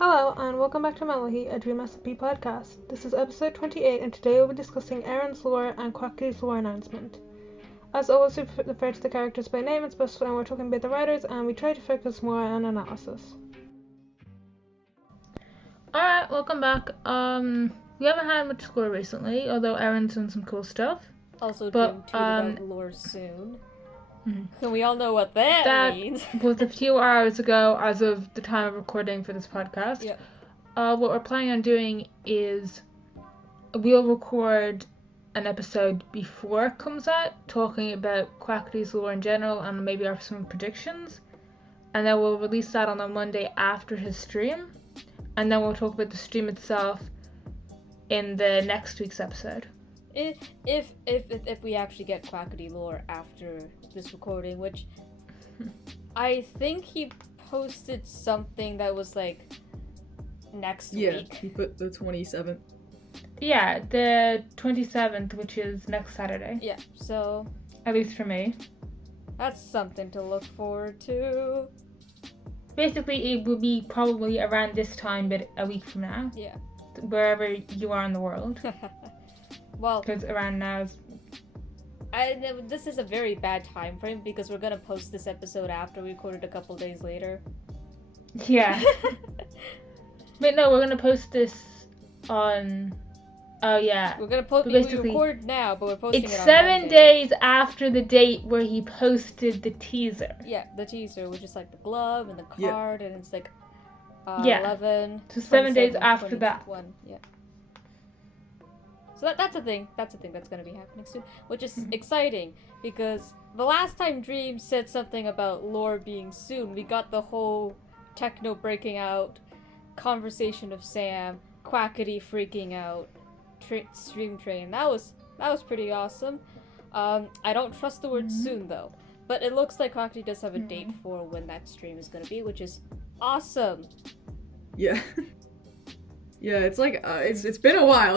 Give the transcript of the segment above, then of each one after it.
Hello, and welcome back to Mellohi, a DSMP podcast. This is episode 28, and today we'll be discussing Aaron's lore and Quackity's lore announcement. As always, we refer to the characters by name and specify when we're talking about the writers, and we try to focus more on analysis. Alright, welcome back. We haven't had much lore recently, although Aaron's done some cool stuff. Also, Jim tweeted out lore soon. And we all know what that means. Was a few hours ago, as of the time of recording for this podcast. Yep. What we're planning on doing is we'll record an episode before it comes out, talking about Quackity's lore in general and maybe our some predictions. And then we'll release that on a Monday after his stream. And then we'll talk about the stream itself in the next week's episode. If we actually get Quackity lore after this recording, which I think he posted something that was like next week. Yeah, he put the 27th. Yeah, the 27th, which is next Saturday. Yeah, so at least for me. That's something to look forward to. Basically, it will be probably around this time, but a week from now. Yeah. Wherever you are in the world. Well, because around now is... this is a very bad time frame because we're gonna post this episode after we recorded a couple days later. Yeah. But no, we're gonna post this on... Oh yeah. We're gonna post. We record now, but we're posting it on 7 days after the date where he posted the teaser. Yeah, the teaser, which is like the glove and the card, and it's like 11. So 7 days after that. Yeah. So that's a thing. That's a thing that's gonna be happening soon, which is exciting because the last time Dream said something about lore being soon, we got the whole techno breaking out, conversation of Sam, Quackity freaking out, stream train. That was pretty awesome. I don't trust the word soon though, but it looks like Quackity does have a date for when that stream is gonna be, which is awesome. Yeah. Yeah, it's like, it's been a while,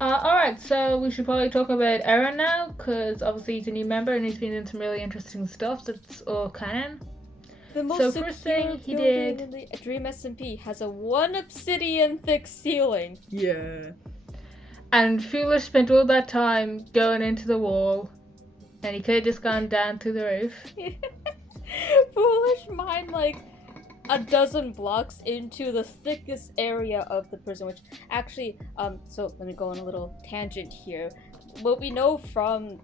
Alright, so we should probably talk about Aaron now, because obviously he's a new member and he's been doing some really interesting stuff that's all canon. The most so first thing he did... in the DSMP has a 1 obsidian thick ceiling. Yeah. And Foolish spent all that time going into the wall, and he could have just gone down to the roof. Foolish mined like a dozen blocks into the thickest area of the prison, which actually, so let me go on a little tangent here. What we know from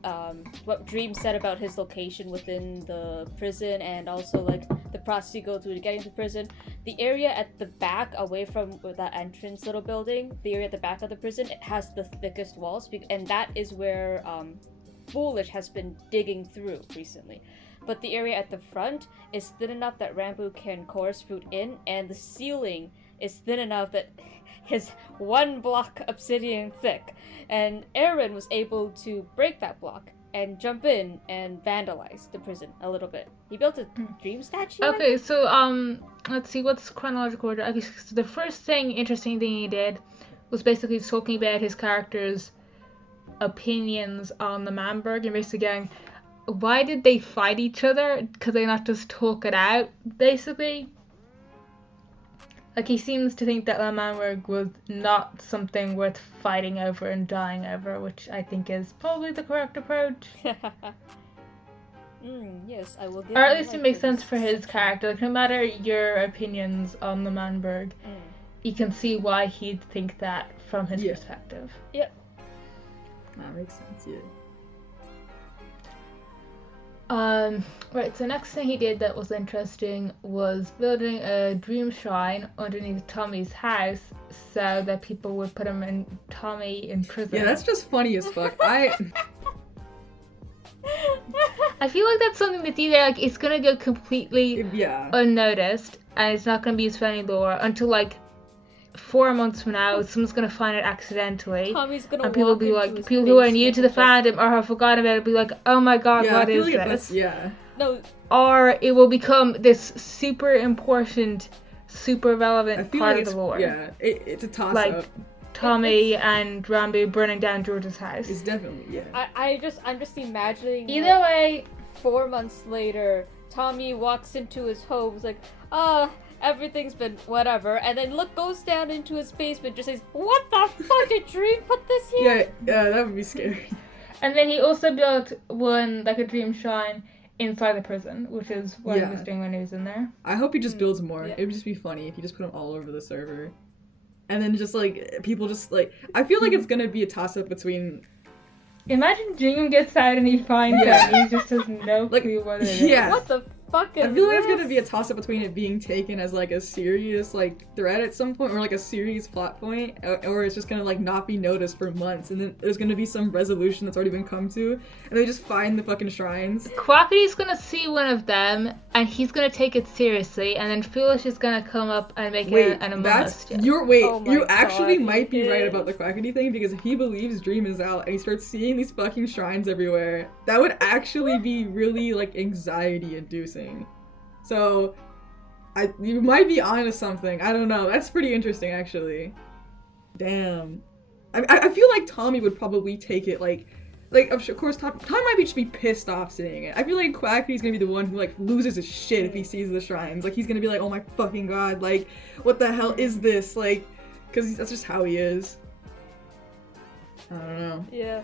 what Dream said about his location within the prison and also like the process you go through to getting to prison, the area at the back away from that entrance little building, the area at the back of the prison, it has the thickest walls, and that is where Foolish has been digging through recently. But the area at the front is thin enough that Rambo can chorus fruit in, and the ceiling is thin enough that his 1 block obsidian thick. And Aaron was able to break that block and jump in and vandalize the prison a little bit. He built a dream statue. Okay, so let's see what's chronological order. Okay, so the first interesting thing he did was basically talking about his character's opinions on the Manberg and basically going, why did they fight each other? Could they not just talk it out, basically? Like, he seems to think that the Manberg was not something worth fighting over and dying over, which I think is probably the correct approach. Yes, I will give or at least it makes sense for his character. Like, no matter your opinions on the Manberg, you can see why he'd think that from his perspective. Yep. That makes sense, yeah. Right, so next thing he did that was interesting was building a dream shrine underneath Tommy's house so that people would put Tommy in prison. Yeah, that's just funny as fuck. I feel like that's something that's either like it's gonna go completely unnoticed and it's not gonna be used for any lore until like 4 months from now someone's gonna find it accidentally. Tommy's gonna and people will be like, people who are new to the fandom or have forgotten about it will be like, oh my god, what is this? No. Or it will become this super important, super relevant part of the lore. Yeah, it's a toss-up. Like Tommy and Rambo burning down George's house. It's definitely, I'm just imagining. Either way, 4 months later, Tommy walks into his home, is like, everything's been whatever, and then goes down into his basement, just says, "What the fuck did Dream put this here?" Yeah, that would be scary. And then he also built one, like a dream shrine, inside the prison, which is what he was doing when he was in there. I hope he just builds more. Yeah. It would just be funny if he just put them all over the server. And then just, like, people just, like... I feel like it's gonna be a toss-up between... Imagine Dream gets out and he finds it and he just has no clue what it is. Yeah. What the fuck is I feel like this? it's gonna be a toss-up between it being taken as, like, a serious, like, threat at some point, or, like, a serious plot point, or it's just gonna, like, not be noticed for months, and then there's gonna be some resolution that's already been come to, and they just find the fucking shrines. Quackity's gonna see one of them, and he's gonna take it seriously, and then Foolish is gonna come up and make it an Among Us. You actually God, might be right yeah. about the Quackity thing, because if he believes Dream is out, and he starts seeing these fucking shrines everywhere, that would actually be really, like, anxiety-inducing. So, you might be onto something. I don't know. That's pretty interesting, actually. Damn. I feel like Tommy would probably take it, like of course, Tommy might just be pissed off seeing it. I feel like Quackity's gonna be the one who, like, loses his shit if he sees the shrines. Like, he's gonna be like, oh my fucking god, like, what the hell is this? Like, because that's just how he is. I don't know. Yeah.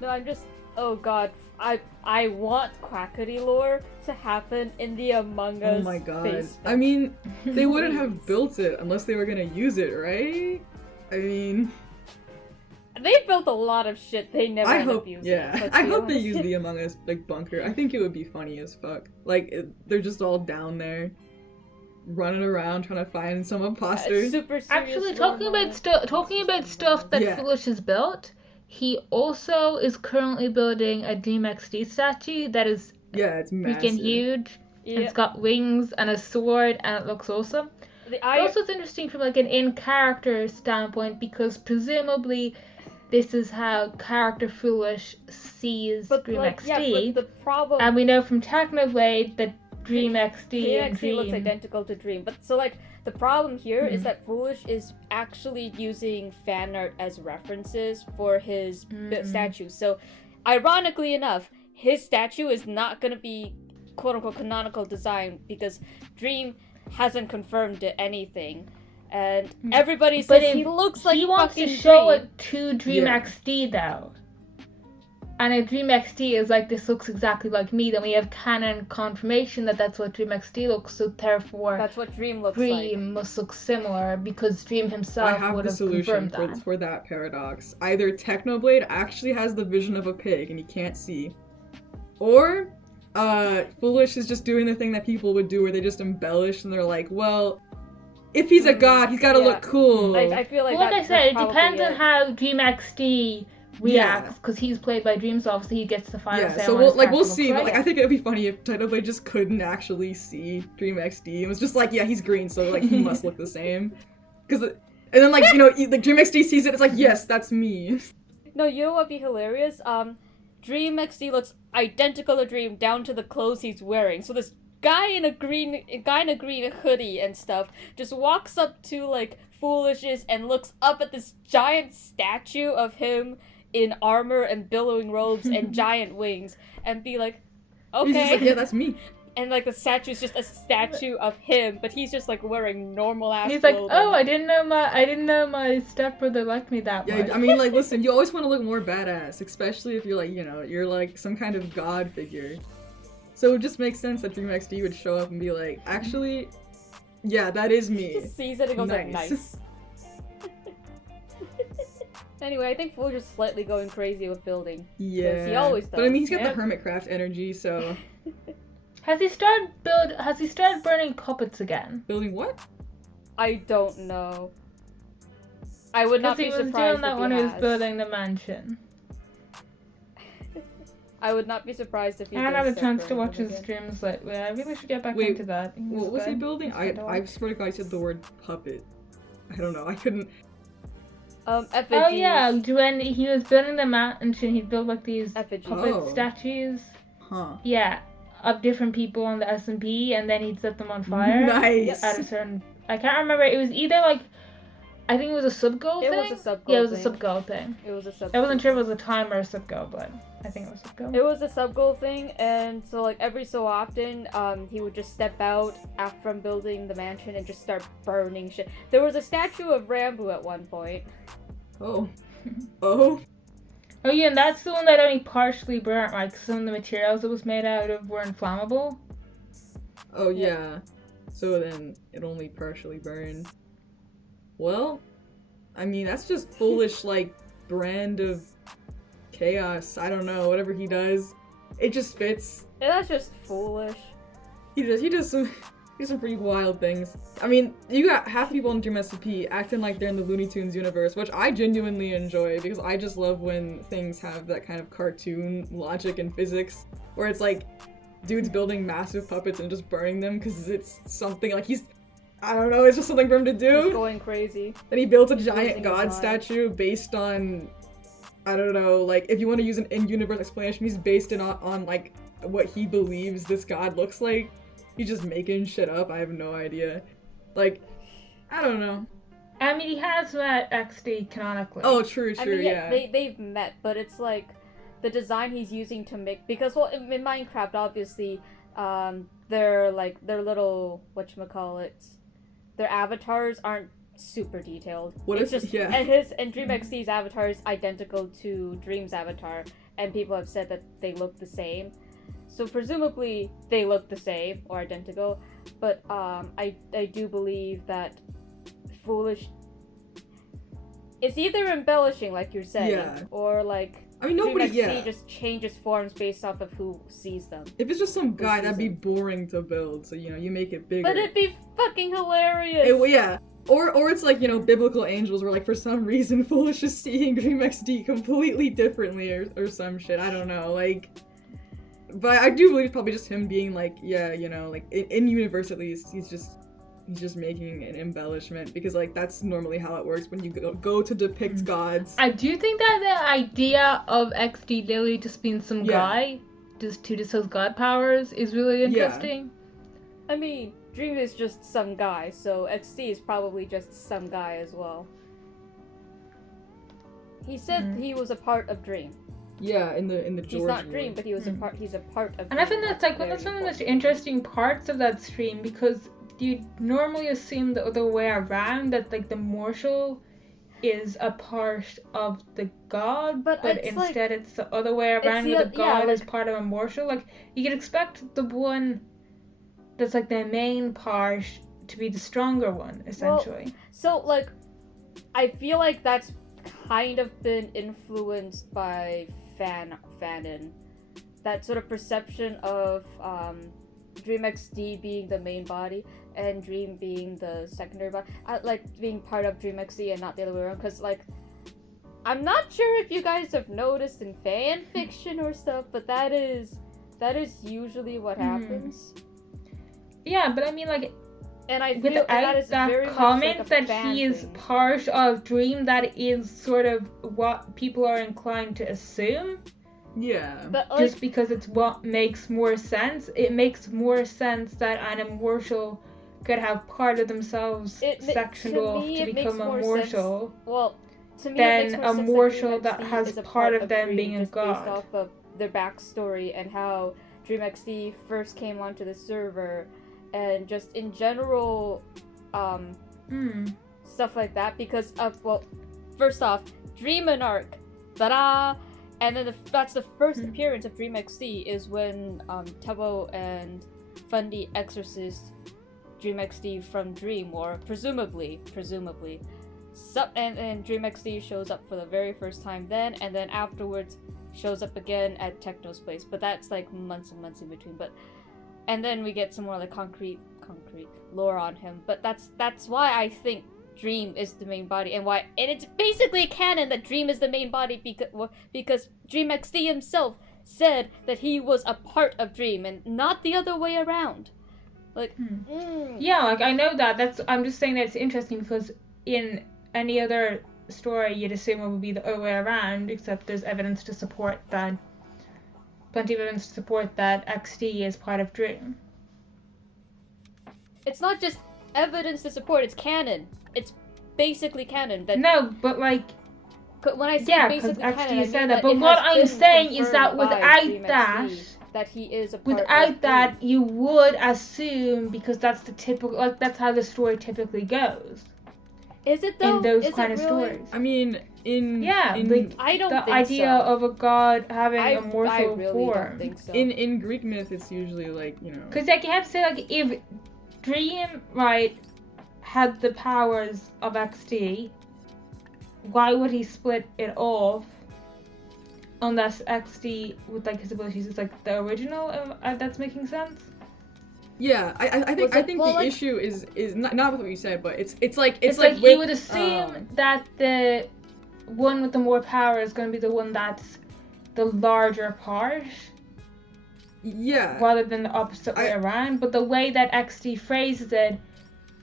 No, I'm just... Oh god. I want Quackity lore to happen in the Among Us Oh my god. basement. I mean, they wouldn't have Please. built it unless they were gonna use it, right? I mean... They built a lot of shit they never I end hope, up using. yeah. let's I be hope they honest. use the Among Us, like, bunker. I think it would be funny as fuck. Like, they're just all down there, running around trying to find some imposter. Super serious Actually, lore talking about stuff that Yeah. Foolish has built, he also is currently building a Dream XD statue that is Yeah, it's massive. freaking huge. Yeah. It's got wings and a sword, and it looks awesome. The, Also, it's interesting from, like, an in-character standpoint, because presumably this is how character Foolish sees Dream XD. Yeah, but the problem... And we know from Technoblade that Dream XD and XD Dream... looks identical to Dream. But so, like, the problem here is that Foolish is actually using fan art as references for his statue. So, ironically enough, his statue is not going to be quote-unquote canonical design because Dream hasn't confirmed anything. And everybody says he looks like he wants to fucking show Dream. it to Dream Yeah. XD though. And if Dream XD is like, this looks exactly like me, then we have canon confirmation that that's what Dream XD looks, so therefore That's what Dream looks like. Dream must look similar because Dream I himself have would the have solution confirmed that. for that paradox. Either Technoblade actually has the vision of a pig and he can't see, or Foolish is just doing the thing that people would do where they just embellish and they're like, well, if he's a god, he's gotta look cool. I feel like Well, like I that's said, it probably depends on it. how Dream XD reacts, because he's played by Dream, so obviously he gets the final say So on we'll his character see, but looks like I think it'd be funny if Technoblade just couldn't actually see Dream XD and was just like, yeah, he's green, so like he must look the same. And then like, you know, like Dream XD sees it, it's like, yes, that's me. No, you know what'd be hilarious? Dream XD looks identical to Dream down to the clothes he's wearing. So this guy in a green hoodie and stuff just walks up to like Foolishes and looks up at this giant statue of him in armor and billowing robes and giant wings and be like, okay. He's just like, yeah, that's me. And like the statue's just a statue of him, but he's just like wearing normal ass He's like, clothing. oh, I didn't know my stepbrother liked me that much. Yeah, I mean, like, listen, you always want to look more badass, especially if you're like, you know, you're like some kind of god figure. So it would just make sense that Dream XD would show up and be like, actually, yeah, that is me. Just sees it and goes like, Nice. nice. Anyway, I think Foolish is slightly going crazy with building. Yeah. he always But I mean, he's got does. the Hermitcraft energy, so Has he started burning puppets again? building what? I don't know. I would not Because be he was surprised doing that if when he he was has. building the mansion. I would not be surprised if he I haven't does had a start chance to burning watch them his again. streams lately. I really should get back Wait, into that. What was he building? It's good to I watch. swear to God, I said the word puppet. I don't know. I couldn't. Effigies. Oh yeah, when he was building the mansion, he built like these Effigies. puppet Oh. statues. Huh. Yeah, of different people on the DSMP, and then he'd set them on fire. Nice. At a certain, I can't remember. It was either like I think it was a sub-goal thing? It was a sub-goal Yeah, it was a thing. sub-goal thing. It was a sub. I wasn't sure if it was a time or a sub-goal, but I think it was a sub-goal. It was a sub-goal thing, and so like every so often, he would just step out from building the mansion and just start burning shit. There was a statue of Rambo at one point. Oh. Oh. Oh yeah, and that's the one that only partially burnt, right? 'Cause some of the materials it was made out of were inflammable. Oh yeah. So then it only partially burned. Well, I mean that's just foolish like brand of chaos. I don't know, whatever he does. It just fits. And that's just foolish. He does some pretty wild things. I mean, you got half people in Dream SMP acting like they're in the Looney Tunes universe, which I genuinely enjoy because I just love when things have that kind of cartoon logic and physics where it's like dudes building massive puppets and just burning them because it's something like I don't know, it's just something for him to do. He's going crazy. Then he built a giant Losing god his mind. statue based on, I don't know, like if you want to use an in-universe explanation, he's based it on like what he believes this god looks like. He's just making shit up. I have no idea. Like, I don't know. I mean, he has met XD canonically. Oh, true, I mean, yeah. they've met, but it's like the design he's using to make, because well in Minecraft obviously their little whatchamacallit, their avatars aren't super detailed. What it's if- just yeah. and Dream XD's avatar is identical to Dream's avatar, and people have said that they look the same. So presumably they look the same or identical, but I do believe that Foolish is either embellishing like you're saying, Yeah. or like I mean, nobody, Dream XD yeah. just changes forms based off of who sees them. If it's just some guy, This that'd be season. boring to build, so, you know, you make it bigger. But it'd be fucking hilarious. Yeah. Or it's like, you know, biblical angels where, like, for some reason, Foolish is seeing Dream XD completely differently or some shit. I don't know, like... But I do believe it's probably just him being like, yeah, you know, like, in universe at least, he's just making an embellishment, because, like, that's normally how it works when you go to depict gods. I do think that the idea of XD literally just being some Yeah. guy, just his god powers, is really interesting. I mean, Dream is just some guy, so XD is probably just some guy as well. He said he was a part of Dream. Yeah, in the George He's not world. Dream, but he's a part of And I Dream. think that's like one of the most interesting parts of that stream, because you normally assume the other way around, that like the mortal is a part of the god, But it's instead it's the other way around, where the god is part of a mortal. Like, you could expect the one that's like the main part to be the stronger one, essentially. So, like, I feel like that's kind of been influenced by fanon. That sort of perception of Dream XD being the main body and Dream being the secondary body. Like, being part of Dream XD and not the other way around. Because, like, I'm not sure if you guys have noticed in fan fiction or stuff, but that is usually what happens. Yeah, but I mean, like, And I feel without that is that very much comment like a that fan he is thing. part of Dream, that is sort of what people are inclined to assume. Yeah. But like, Just because it's what makes more sense. It makes more sense that an immortal could have part of themselves sectioned off to become immortal. well, to me, than it makes a more sense mortal Dream that XD has is a part of them Dream, being a just god. based off of their backstory and how Dream XD first came onto the server, and just in general, stuff like that. Because of, well, first off, Dream and Arc, ta-da! And then that's the first appearance of Dream XD is when Tubbo and Fundy exorcist Dream XD from Dream, or presumably. And Dream XD shows up for the very first time then, and then afterwards shows up again at Techno's place. But that's like months and months in between. And then we get some more like concrete lore on him. But that's why I think Dream is the main body, and it's basically canon that Dream is the main body because Dream XD himself said that he was a part of Dream and not the other way around. Like, Yeah, like, I know that. I'm just saying that it's interesting, because in any other story you'd assume it would be the other way around, except there's evidence to support that. Plenty of evidence to support that XD is part of Dream. it's not just evidence to support, it's canon. It's basically canon. That No, but like, when I say yeah, because basically canon, I XD said mean that. But it what has I'm been saying is that confirmed by without Dream that, XD that he is a part without of that, Dream. you would assume, because that's the typical, like, that's how the story typically goes. Is it though? In those is kind it of really? stories. I mean, Yeah, in like, I don't the think idea so. of a god having I a mortal really form. don't think so. in Greek myth, it's usually like, you know. Because, like, you have to say, like, if Dream, right, had the powers of XD, why would he split it off? Unless XD, with, like, his abilities, is, like, the original, that's making sense? Yeah, I think the issue is not with what you said, but it's like like with, you would assume that the one with the more power is going to be the one that's the larger part. Yeah. Rather than the opposite way around, but the way that XD phrases it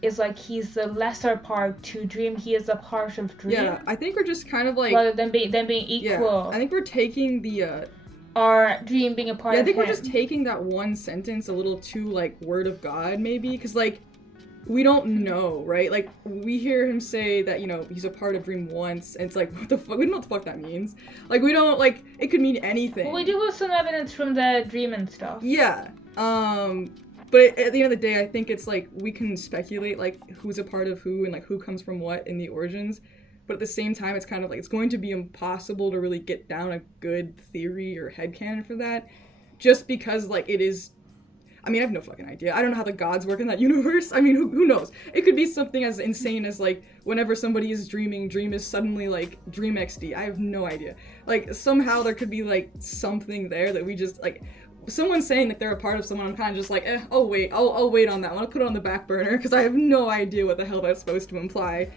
is like he's the lesser part to Dream. He is a part of Dream. Yeah, I think we're just kind of like rather than being equal. Yeah, I think we're taking the or Dream being a part of him. I think we're just taking that one sentence a little too, like, word of God, maybe, because, like, we don't know, right? Like, we hear him say that, you know, he's a part of Dream once, and it's like, what the fuck? We don't know what the fuck that means. Like, we don't, like, it could mean anything. Well, we do have some evidence from the Dream and stuff. Yeah, but at the end of the day, I think it's, like, we can speculate, like, who's a part of who, and, like, who comes from what in the origins. But at the same time, it's kind of like, it's going to be impossible to really get down a good theory or headcanon for that. Just because, like, it is... I mean, I have no fucking idea. I don't know how the gods work in that universe. I mean, who knows? It could be something as insane as, like, whenever somebody is dreaming, Dream is suddenly, like, Dream XD. I have no idea. Like, somehow there could be, like, something there that we just, like... Someone saying that they're a part of someone, I'm kind of just like, I'll wait on that one. I'll put it on the back burner, because I have no idea what the hell that's supposed to imply.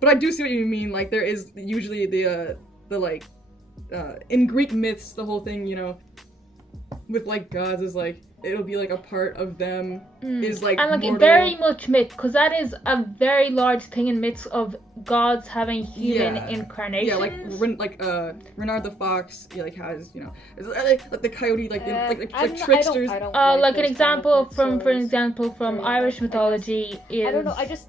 But I do see what you mean, like, there is usually the like, in Greek myths, the whole thing, you know, with, like, gods is, like, it'll be, like, a part of them is, like, and, like, mortal. very much myth, because that is a very large thing in myths of gods having human incarnations. Yeah, like Renard the Fox, like, has, you know, like the coyote, like, like tricksters. I don't like an example for example from Irish mythology is... I don't know, I just...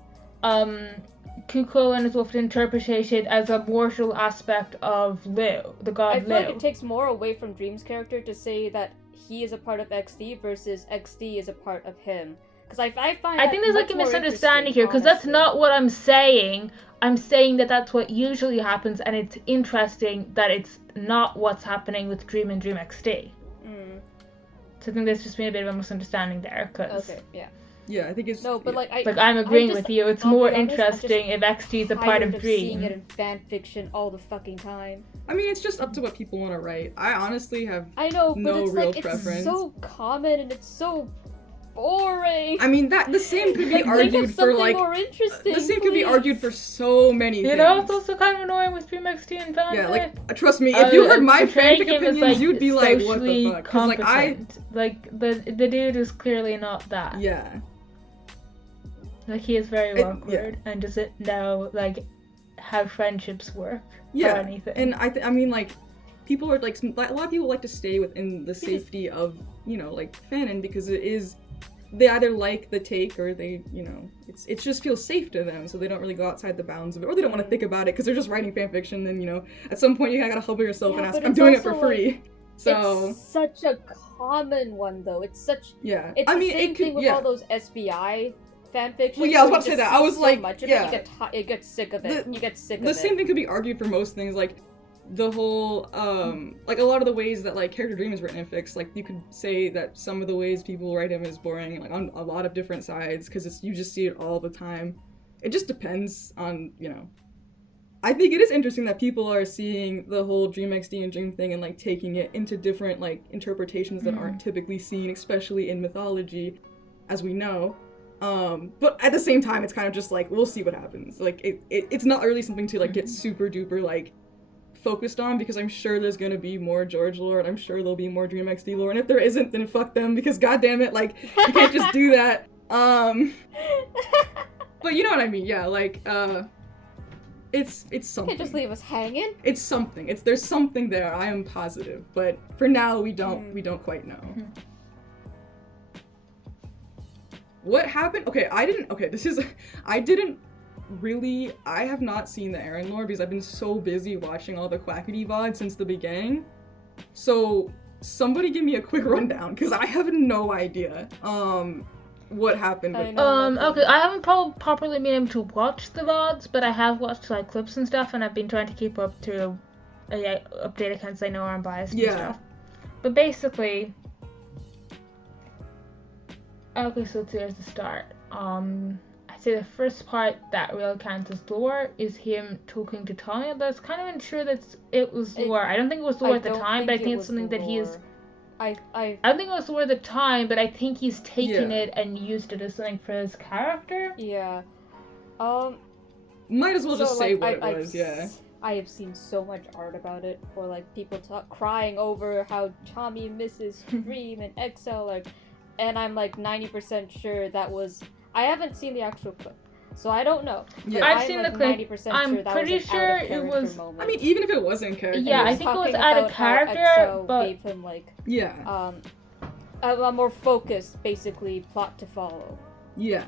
Cuchulainn is often interpreted as a mortal aspect of Lu, the god I feel Lu. like it takes more away from Dream's character to say that he is a part of XD versus XD is a part of him. Because I think there's, like, a misunderstanding here, because that's not what I'm saying. I'm saying that that's what usually happens, and it's interesting that it's not what's happening with Dream and Dream XD. So I think there's just been a bit of a misunderstanding there, because... Okay, yeah. Yeah, I think it's... No, but, like, I'm agreeing with you. It's more honest, interesting if XD is a part of Dream. Seeing it in fan fiction all the fucking time. I mean, it's just up to what people want to write. I honestly have no real like, preference. It's so common and it's so boring. I mean, the same could be argued for, like... more interesting, the same could be argued for so many things. You know, it's also kind of annoying with Dream XD and fan. Yeah, like, trust me, if you heard my fanfic opinions, like, you'd be like, what the fuck? Because, like, the dude is clearly not that. Yeah. Like, he is very awkward and doesn't know, like, how friendships work or anything. And I mean, like, people are, like, a lot of people like to stay within the safety of, you know, like, fanon, because it is, they either like the take or they, you know, it just feels safe to them, so they don't really go outside the bounds of it, or they don't want to think about it, because they're just writing fanfiction, and, you know, at some point you gotta humble yourself and ask, I'm doing it for free. Like, so... It's such a common one, though. It's such... Yeah. It's the same thing with all those SBI fanfiction. Well, yeah, I was about to say that. I was like, you get sick of it. You get sick of it. The same thing could be argued for most things, like the whole, like a lot of the ways that, like, character Dream is written in fics, like, you could say that some of the ways people write him is boring, like, on a lot of different sides, because you just see it all the time. It just depends on, you know. I think it is interesting that people are seeing the whole Dream XD and Dream thing and, like, taking it into different, like, interpretations that aren't typically seen, especially in mythology, as we know. But at the same time, it's kind of just like, we'll see what happens. Like, it's not really something to, like, get super duper, like, focused on, because I'm sure there's gonna be more George lore, and I'm sure there'll be more Dream XD lore, and if there isn't, then fuck them, because goddammit, like, you can't just do that. But you know what I mean, yeah, like, it's something. You can't just leave us hanging. It's something. There's something there, I am positive, but for now, we don't quite know. What happened? Okay, I didn't really, I have not seen the Eren lore because I've been so busy watching all the Quackity VODs since the beginning. So somebody give me a quick rundown because I have no idea what happened with okay, I haven't properly been able to watch the VODs, but I have watched like clips and stuff, and I've been trying to keep up to update accounts I know are unbiased and stuff. But basically, okay, so here's the start. I'd say the first part that really counts as lore is him talking to Tommy. But I was kind of unsure that it was lore. I don't think it was lore at the time, but I think it's something that he's. I don't think it was lore at the time, but I think he's taken it and used it as something for his character. Yeah. Might as well just say what it was. I have seen so much art about it, or like people crying over how Tommy misses Dream and Excel, like, and I'm like 90% sure that was. I haven't seen the actual clip, so I don't know. Yeah, I've seen the clip. 90% I'm pretty sure it was. Moment. I mean, even if it wasn't character. Yeah, I think it was out of character, but gave him like a more focused, basically, plot to follow. Yeah.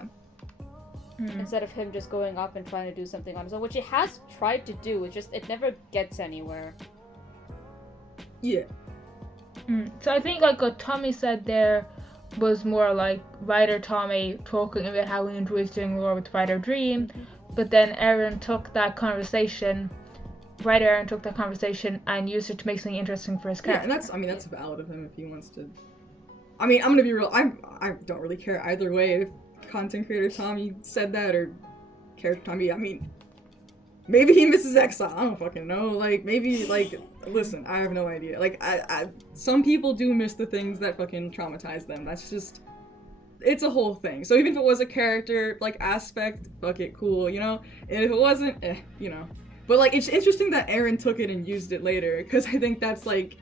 Instead of him just going off and trying to do something on his own, which he has tried to do, it never gets anywhere. Yeah. So I think like what Tommy said there was more like writer Tommy talking about how he enjoys doing lore with writer Dream, but then Eren took that conversation, writer Eren took that conversation and used it to make something interesting for his character. Yeah, and that's valid of him if he wants to. I mean, I'm gonna be real. I don't really care either way if content creator Tommy said that or character Tommy. I mean, maybe he misses Exile. I don't fucking know. Like, maybe, like, listen, I have no idea. Like, some people do miss the things that fucking traumatize them. That's just, it's a whole thing. So even if it was a character, like, aspect, fuck it, cool, you know? And if it wasn't, you know. But, like, it's interesting that Eren took it and used it later, because I think that's, like,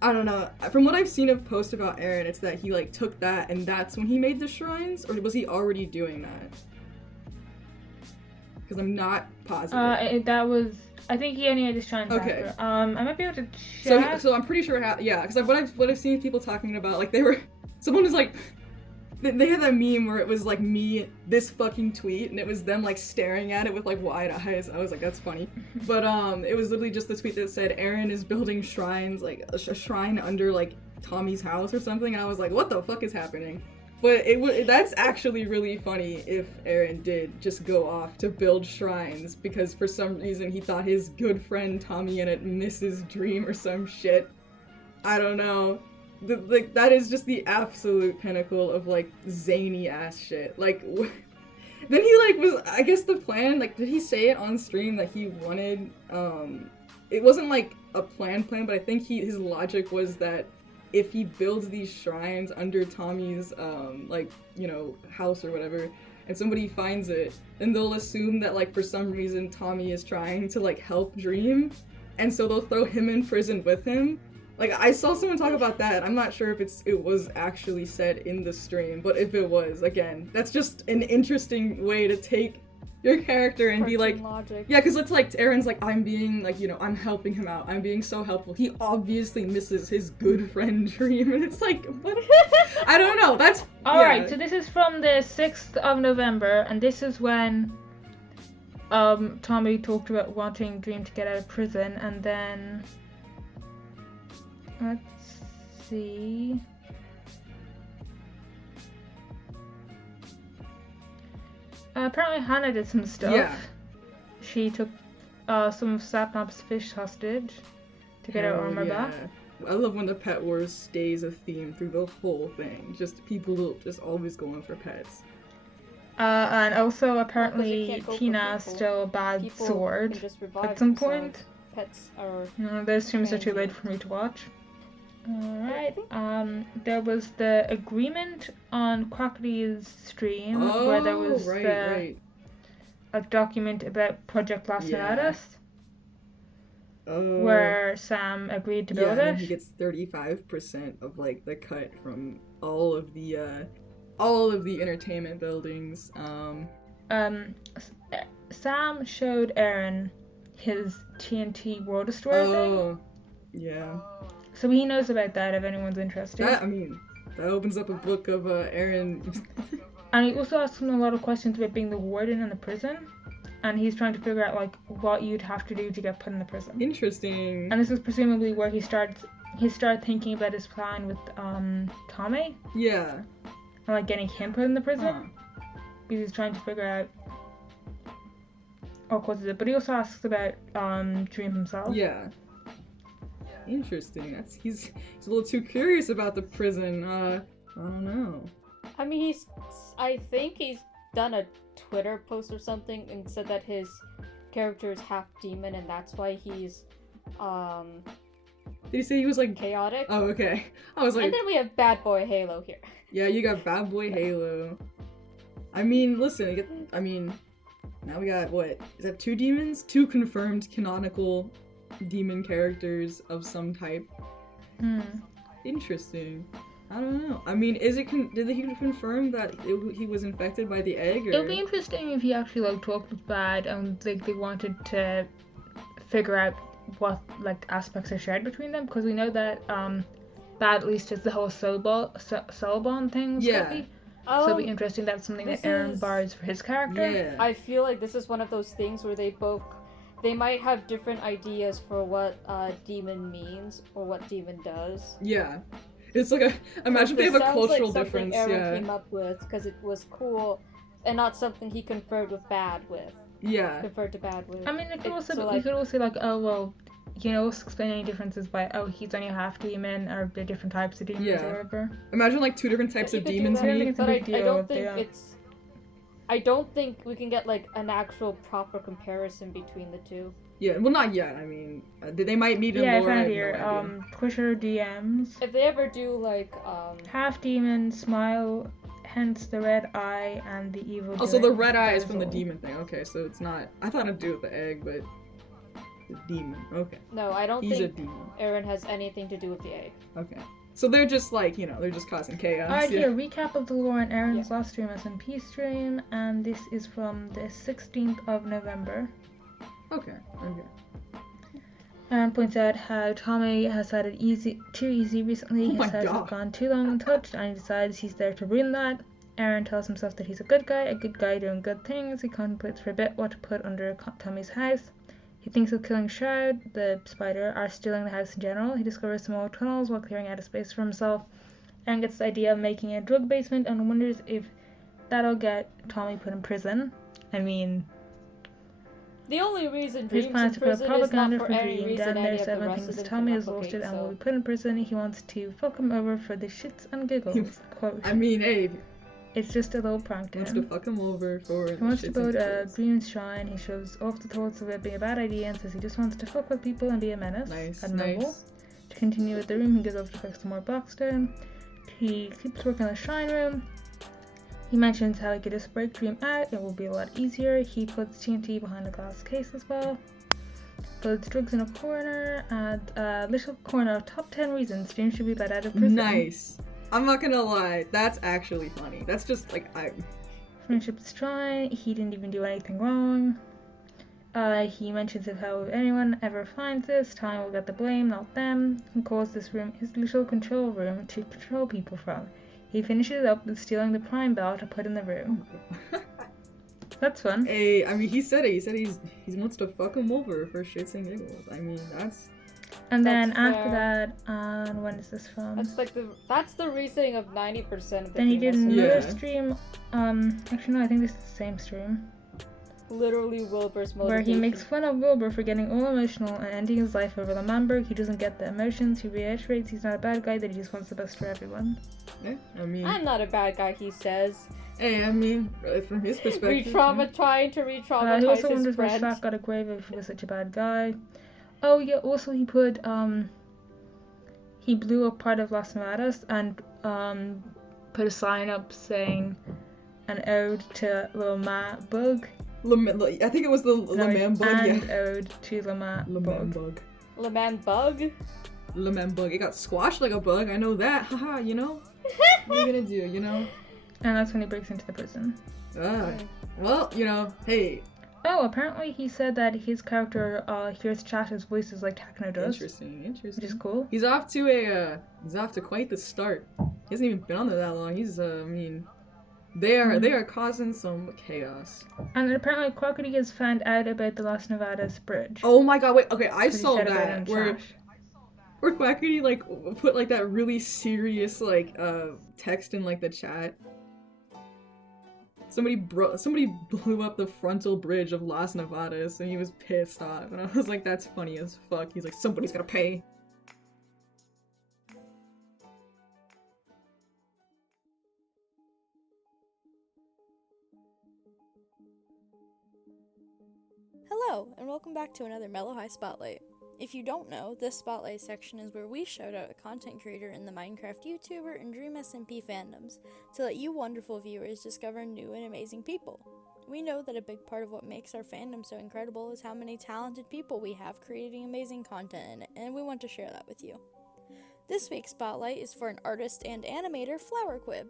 I don't know. From what I've seen of posts about Eren, it's that he, like, took that and that's when he made the shrines? Or was he already doing that? Because I'm not positive. That was. I think he only had the shrines after. I might be able to check. So I'm pretty sure. Yeah, because what I've seen people talking about, like someone was like, they had that meme where it was like me, this fucking tweet, and it was them like staring at it with like wide eyes. I was like, that's funny. But it was literally just the tweet that said Eren is building shrines, like a shrine under like Tommy's house or something, and I was like, what the fuck is happening? But that's actually really funny if Eren did just go off to build shrines because for some reason he thought his good friend Tommy in it misses Dream or some shit. I don't know. Like, that is just the absolute pinnacle of, like, zany ass shit. Like, then he, like, was, I guess the plan, like, did he say it on stream that he wanted, it wasn't, like, a plan, but I think his logic was that if he builds these shrines under Tommy's, like, you know, house or whatever, and somebody finds it, then they'll assume that, like, for some reason Tommy is trying to, like, help Dream, and so they'll throw him in prison with him. Like, I saw someone talk about that. I'm not sure if it was actually said in the stream, but if it was, again, that's just an interesting way to take your character and be like, logic. Yeah, because it's like, Eren's like, I'm being, like, you know, I'm helping him out. I'm being so helpful. He obviously misses his good friend Dream, and it's like, what? I don't know. That's, Alright, so this is from the 6th of November, and this is when Tommy talked about wanting Dream to get out of prison, and then let's see. Apparently Hannah did some stuff. Yeah. She took some of Sapnap's fish hostage to get her armor back. I love when the pet wars stays a theme through the whole thing. Just people just always going for pets. And also apparently Tina stole a bad sword at some point. Pets are... No, those streams are too late for me to watch. Alright, there was the agreement on Quackity's stream where there was a document about Project Las Heladas where Sam agreed to build it. And he gets 35% of like the cut from all of the entertainment buildings. Sam showed Eren his TNT World Destroyer thing. Yeah. So he knows about that if anyone's interested. That opens up a book of Eren. And he also asked him a lot of questions about being the warden in the prison. and he's trying to figure out like what you'd have to do to get put in the prison. Interesting. And this is presumably where he started thinking about his plan with Tommy Yeah. and like getting him put in the prison. Huh. Because he's trying to figure out what causes it. But he also asks about Dream himself. Yeah. Interesting. He's a little too curious about the prison. I don't know. I mean, I think he's done a Twitter post or something and said that his character is half demon and that's why he's Did he say he was like chaotic? Oh, okay. I was like, and then we have Bad Boy Halo here. yeah, you got Bad Boy Halo. I mean, listen, now we got, what, is that 2 demons? 2 confirmed canonical demon characters of some type. Interesting. I don't know. I mean, did he confirm that he was infected by the egg? Or? It would be interesting if he actually like talked with Bad and they wanted to figure out what like aspects are shared between them, because we know that Bad at least is the whole soul bond thing. Yeah. So it'd be interesting. That's something that Aaron borrows for his character. Yeah. I feel like this is one of those things where they might have different ideas for what demon means or what demon does. Yeah. It's like imagine they have a cultural difference. Aaron Yeah. came up with because it was cool and not something he conferred with Bad with. Yeah. Conferred to Bad with. I mean, it could also so, you could also say like, oh well, you know, explain any differences by he's only half demon or the different types of demons or whatever. Imagine like 2 different types of demons meet. But I don't think I don't think we can get like an actual proper comparison between the two. Yeah, well, not yet. I mean, they might meet in lore. Yeah, I found it here. Twitter DMs. If they ever do like half demon, smile, hence the red eye and the evil. Oh, so the red eye is from the demon thing. Okay, so it's not. I thought it'd do with the egg, but the demon. Okay. No, I don't He's think a demon. Aaron has anything to do with the egg. Okay. So they're just like, they're just causing chaos. Alright, here, recap of the lore in Aaron's last stream, SMP stream, and this is from the 16th of November. Okay. Aaron points out how Tommy has had it too easy recently. His house has gone too long untouched, and he decides he's there to ruin that. Aaron tells himself that he's a good guy doing good things. He contemplates for a bit what to put under Tommy's house. He thinks of killing Shroud, the spider, or stealing the house in general. He discovers some more tunnels while clearing out a space for himself. Aaron gets the idea of making a drug basement and wonders if that'll get Tommy put in prison. I mean, the only reason his Dream's plan in to put prison propaganda is not for for any Dream. reason Down there, any of the 7 rest thinks of them Tommy can is replicate, lost and so. will be put in prison. He wants to fuck him over for the shits and giggles. Quote. I mean, hey. It's just a little prank to him. He wants to fuck him over for He wants to go to giggles. Dream's shrine. He shows off the thoughts of it being a bad idea and says he just wants to fuck with people and be a menace. Nice. To continue with the room, he goes over to fix some more Blackstone. He keeps working on the shrine room. He mentions how he could just break Dream out, it will be a lot easier. He puts TNT behind a glass case as well. Loads drugs in a corner, and a little corner of top 10 reasons Dream should be let out of prison. Nice. I'm not gonna lie, that's actually funny. That's just like, Friendship is trying, he didn't even do anything wrong. He mentions how if anyone ever finds this, Tommy will get the blame, not them. He calls this room his little control room to control people from. He finishes up with stealing the prime bell to put in the room. That's fun. Hey, I mean, he said it. He said he wants to fuck him over for shits and giggles. I mean, that's. And then That's after fair. that, when is this from? That's the reasoning of 90% of the Then he did another Yeah. stream. Actually no, I think this is the same stream. literally Wilbur's motivation. Where he makes fun of Wilbur for getting all emotional and ending his life over Lamberg. He doesn't get the emotions. He reiterates he's not a bad guy, that he just wants the best for everyone. Yeah, I mean. I'm not a bad guy, he says. Hey, I mean, from his perspective. Trying to re-traumatize He also his wonders why friend. Shaq got a grave if he was such a bad guy. Oh yeah, also he put, he blew up part of Las Nevadas and, put a sign up saying an ode to Lama Bug. I think it was the Leman Bug, and yeah. ode to Lama Leman Bug. Bug. Leman Bug? Leman Bug. It got squashed like a bug, I know that. Haha, you know? What are you gonna do, you know? And that's when he breaks into the prison. Well, you know, hey. Oh, apparently he said that his character hears Chatter's voices like Techno does. Interesting. Which is cool. He's off to quite the start. He hasn't even been on there that long. He's They are causing some chaos. And apparently Quackity has found out about the Las Nevadas bridge. Oh my god, wait, okay, I 'Cause he saw said about it that in where chat. Quackity like put like that really serious like text in like the chat. Somebody blew up the frontal bridge of Las Nevadas and he was pissed off. And I was like, that's funny as fuck. He's like, somebody's gotta pay. Hello, and welcome back to another Mellohi Spotlight. If you don't know, this Spotlight section is where we shout out a content creator in the Minecraft YouTuber and DSMP fandoms to let you wonderful viewers discover new and amazing people. We know that a big part of what makes our fandom so incredible is how many talented people we have creating amazing content in it, and we want to share that with you. This week's Spotlight is for an artist and animator, FlowerQuib.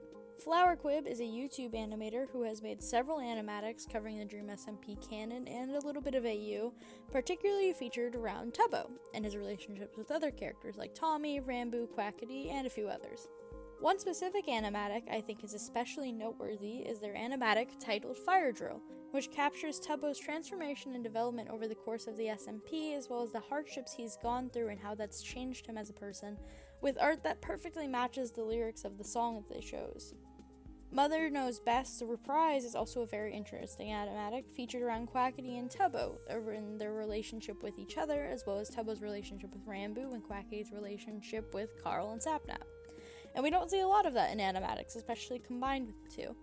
FlowerQuib is a YouTube animator who has made several animatics covering the DreamSMP canon and a little bit of AU, particularly featured around Tubbo and his relationships with other characters like Tommy, Rambo, Quackity, and a few others. One specific animatic I think is especially noteworthy is their animatic titled Fire Drill, which captures Tubbo's transformation and development over the course of the SMP, as well as the hardships he's gone through and how that's changed him as a person, with art that perfectly matches the lyrics of the song that they chose. Mother Knows Best, The Reprise is also a very interesting animatic featured around Quackity and Tubbo, in their relationship with each other, as well as Tubbo's relationship with Rambo and Quackity's relationship with Carl and Sapnap. And we don't see a lot of that in animatics, especially combined with the two.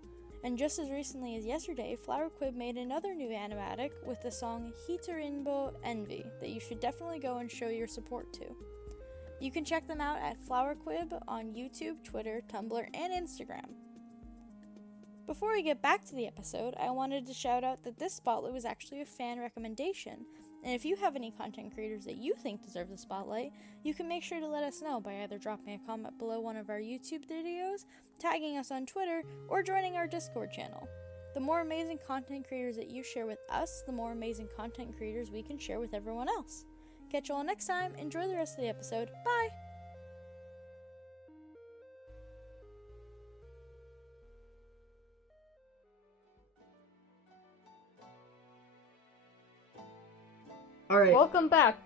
And just as recently as yesterday, FlowerQuib made another new animatic with the song Hitarinbo Envy that you should definitely go and show your support to. You can check them out at FlowerQuib on YouTube, Twitter, Tumblr, and Instagram. Before we get back to the episode, I wanted to shout out that this spotlight was actually a fan recommendation, and if you have any content creators that you think deserve the spotlight, you can make sure to let us know by either dropping a comment below one of our YouTube videos, tagging us on Twitter, or joining our Discord channel. The more amazing content creators that you share with us, the more amazing content creators we can share with everyone else. Catch you all next time, enjoy the rest of the episode, bye! Alright. Welcome back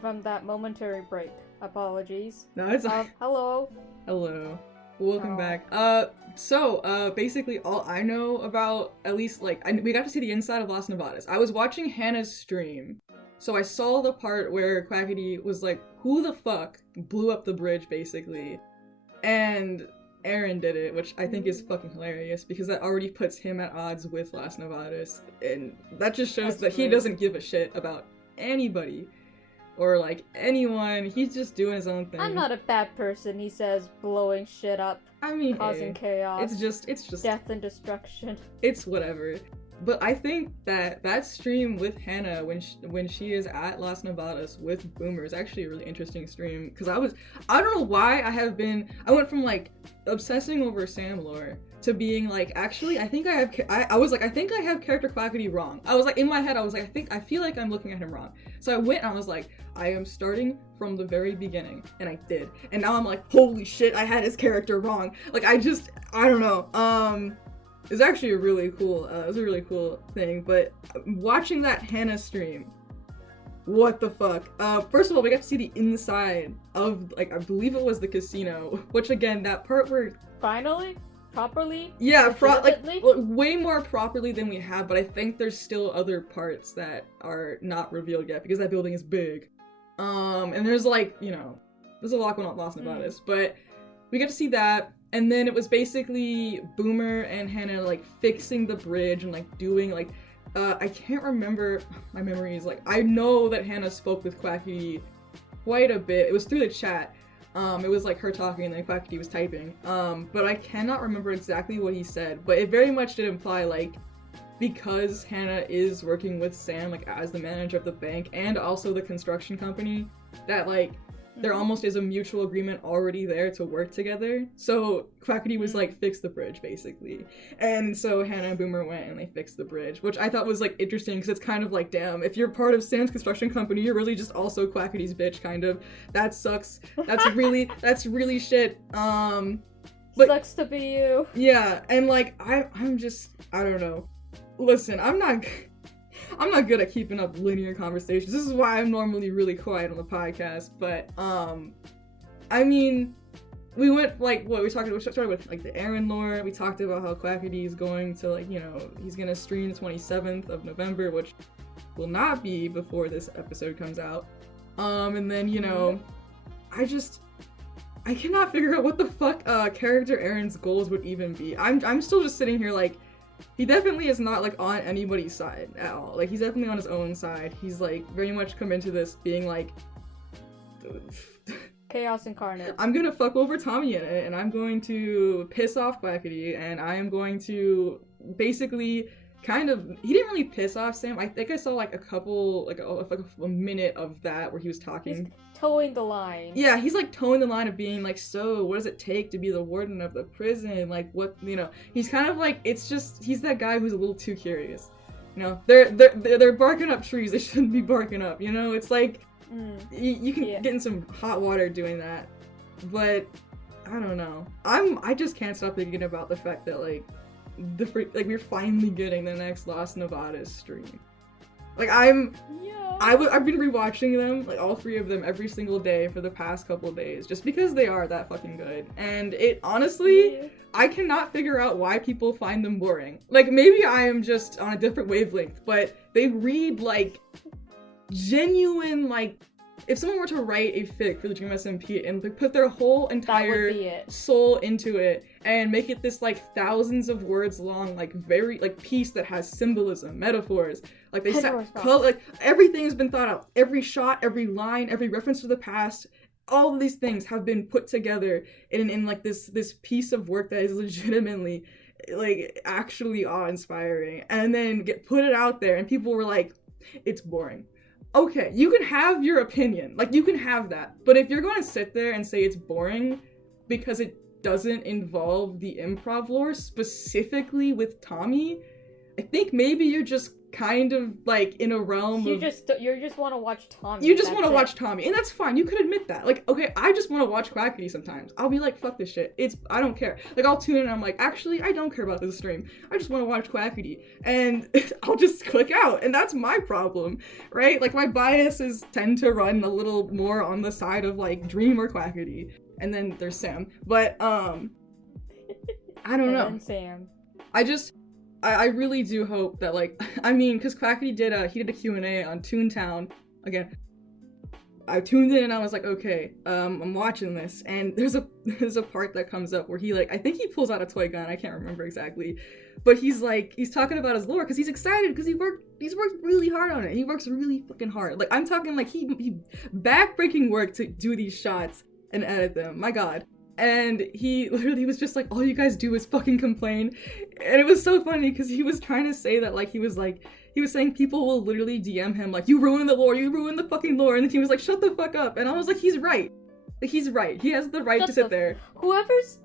from that momentary break. Apologies. No, it's Hello. Hello. Welcome back. Basically all I know about, at least, we got to see the inside of Las Nevadas. I was watching Hannah's stream, so I saw the part where Quackity was like, who the fuck blew up the bridge, basically? And Aaron did it, which I think is fucking hilarious, because that already puts him at odds with Las Nevadas, and that just shows that he doesn't give a shit about anybody. Or, anyone. He's just doing his own thing. I'm not a bad person, he says, blowing shit up, I mean, causing chaos. It's just death and destruction. It's whatever. But I think that stream with Hannah when she is at Las Nevadas with Boomer is actually a really interesting stream, because I don't know why I went from obsessing over Sam lore to being actually I think I have character Quackity wrong. I was in my head I feel like I'm looking at him wrong. So I went and I was I am starting from the very beginning, and I did. And now I'm holy shit, I had his character wrong. I don't know. It's actually a really cool, it was a really cool thing, but watching that Hannah stream, what the fuck? First of all, we got to see the inside of, I believe it was the casino, which again, that part where... Finally? Properly? Yeah, way more properly than we have, but I think there's still other parts that are not revealed yet, because that building is big. And there's there's a lot going on at Las Nevadas, but we got to see that. And then it was basically Boomer and Hannah fixing the bridge and doing I can't remember, my memory is I know that Hannah spoke with Quackity quite a bit. It was through the chat. It was her talking and then Quackity was typing. But I cannot remember exactly what he said, but it very much did imply because Hannah is working with Sam as the manager of the bank and also the construction company, that there almost is a mutual agreement already there to work together. So Quackity was fix the bridge, basically. And so Hannah and Boomer went and they fixed the bridge, which I thought was interesting, because it's kind of damn, if you're part of Sam's construction company, you're really just also Quackity's bitch, kind of. That sucks. That's really shit. But sucks to be you. yeah, and like I'm just, I don't know. Listen, I'm not good at keeping up linear conversations. This is why I'm normally really quiet on the podcast. But I mean, we went like we started with like the Aaron lore. We talked about how Quackity is going to like, you know, he's gonna stream the 27th of November, which will not be before this episode comes out. And then, you know, I cannot figure out what the fuck character Aaron's goals would even be. I'm still just sitting here like, he definitely is not like on anybody's side at all. Like, he's definitely on his own side. He's like very much come into this being like Chaos incarnate. I'm gonna fuck over Tommy in it, and I'm going to piss off Quackity, and I am going to basically kind of, he didn't really piss off Sam. I think I saw like a couple, like a minute of that where he was talking. He's towing the line. Yeah, he's like towing the line of being like, so what does it take to be the warden of the prison? Like, what, you know, he's kind of like, it's just, he's that guy who's a little too curious. You know, they're barking up trees they shouldn't be barking up, you know? It's like, you can get in some hot water doing that, but I don't know. I just can't stop thinking about the fact that like we're finally getting the next Lost Nevada stream. Like I've been rewatching them, like all three of them, every single day for the past couple of days, just because they are that fucking good. And it honestly, I cannot figure out why people find them boring. Like maybe I am just on a different wavelength, but they read like genuine, like if someone were to write a fic for the Dream SMP and like put their whole entire soul into it and make it this like thousands of words long, like very like piece that has symbolism, metaphors, like they set color, like everything has been thought out, every shot, every line, every reference to the past, all of these things have been put together in like this piece of work that is legitimately like actually awe-inspiring, and then put it out there and people were like, it's boring. Okay, you can have your opinion, like you can have that, but if you're going to sit there and say it's boring because it doesn't involve the improv lore, specifically with Tommy, I think maybe you're just kind of like in a realm you just want to watch Tommy. You just want to watch Tommy, and that's fine. You could admit that. Like, okay, I just want to watch Quackity sometimes. I'll be like, fuck this shit. I don't care. Like, I'll tune in and I'm like, actually, I don't care about this stream. I just want to watch Quackity, and I'll just click out, and that's my problem, right? Like, my biases tend to run a little more on the side of like Dream or Quackity, and then there's Sam. But I don't know. And Sam. I really do hope that, like, I mean, because Quackity did a Q&A on Toontown. Again, I tuned in and I was like, okay, I'm watching this, and there's a part that comes up where he, like, I think he pulls out a toy gun, I can't remember exactly, but he's talking about his lore, because he's excited, because he's worked really hard on it. He works really fucking hard. Like, I'm talking, like, he back-breaking work to do these shots and edit them, my god. And he literally was just like, all you guys do is fucking complain. And it was so funny because he was trying to say that, like, he was saying people will literally DM him, like, you ruined the lore, you ruined the fucking lore. And he was like, shut the fuck up. And I was like, he's right. Like, he's right. He has the right to sit there. Whoever's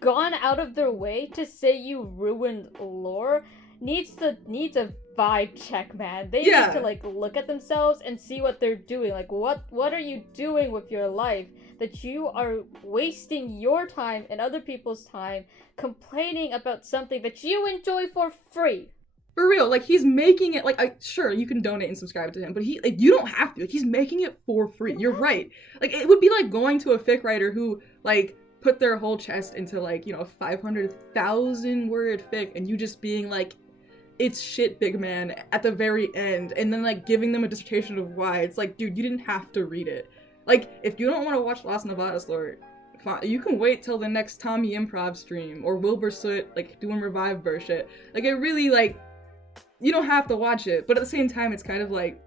gone out of their way to say you ruined lore needs a vibe check, man. They need to, like, look at themselves and see what they're doing. Like, what are you doing with your life that you are wasting your time and other people's time complaining about something that you enjoy for free? For real, like, he's making it, like, sure, you can donate and subscribe to him, but you don't have to. Like, he's making it for free. You're right. Like, it would be like going to a fic writer who, like, put their whole chest into, like, you know, a 500,000 word fic, and you just being like, it's shit, big man, at the very end, and then, like, giving them a dissertation of why. It's like, dude, you didn't have to read it. Like, if you don't want to watch Lost Nevada's lore, you can wait till the next Tommy improv stream, or Wilbur Soot, like, doing Revive Burr shit. Like, it really, like, you don't have to watch it, but at the same time, it's kind of like...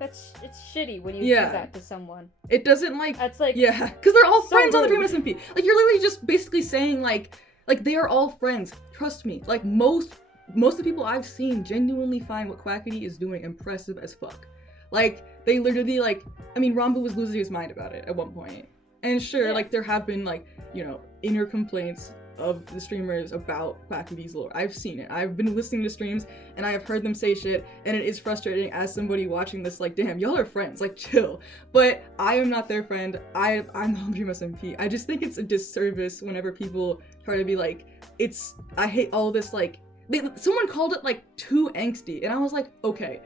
it's shitty when you do that to someone. It doesn't, like... That's, like... Yeah, because they're all so friends on the rude. Dream SMP. Like, you're literally just basically saying, like, they are all friends. Trust me. Like, most of the people I've seen genuinely find what Quackity is doing impressive as fuck. Like, they literally, like, I mean, Rambo was losing his mind about it at one point. And sure, like, there have been, like, you know, inner complaints of the streamers about Quackity's lore. I've seen it. I've been listening to streams and I have heard them say shit, and it is frustrating as somebody watching this, like, damn, y'all are friends, like, chill. But I am not their friend. I'm the Dream SMP. I just think it's a disservice whenever people try to be like, I hate all this, like, someone called it, like, too angsty, and I was like, okay.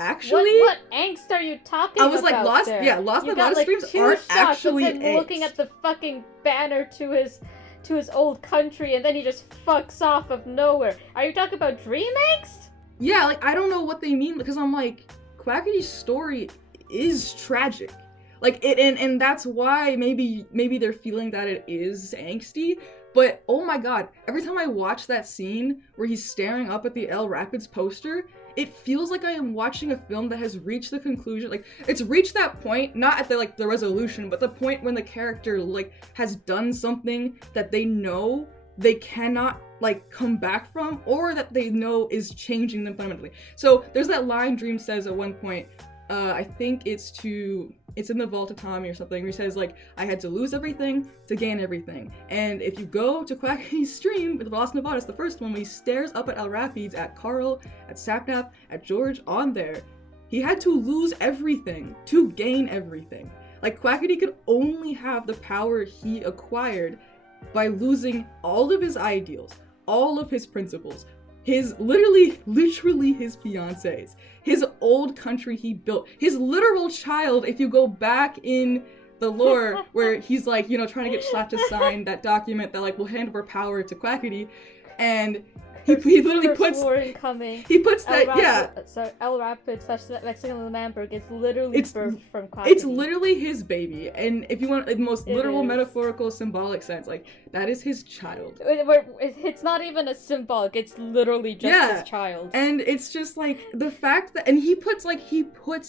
Actually, what angst are you talking about? I was like, Lost Nevada streams two aren't shots actually of him angst. looking at the fucking banner to his old country, and then he just fucks off of nowhere. Are you talking about dream angst? Yeah, like, I don't know what they mean, because I'm like, Quackity's story is tragic. Like, and that's why maybe they're feeling that it is angsty. But oh my god, every time I watch that scene where he's staring up at the El Rapids poster, it feels like I am watching a film that has reached the conclusion. Like, it's reached that point, not at the resolution, but the point when the character, like, has done something that they know they cannot, like, come back from, or that they know is changing them fundamentally. So there's that line Dream says at one point, I think it's in the Vault of Tommy or something, where he says, like, I had to lose everything to gain everything. And if you go to Quackity's stream with Lost Nevada, it's the first one, when he stares up at El Rapids, at Carl, at Sapnap, at George, on there, he had to lose everything to gain everything. Like, Quackity could only have the power he acquired by losing all of his ideals, all of his principles, his literally his fiancés, his old country he built, his literal child, if you go back in the lore where he's, like, you know, trying to get Schlatt to sign that document that, like, will hand over power to Quackity, and he literally puts El Rapids / Mexican Lemberg is literally birthed from Quackity. It's literally his baby, and if you want the most literal, metaphorical, symbolic sense, like, that is his child. It's not even a symbolic, it's literally just his child. And it's just, like, the fact that, and he puts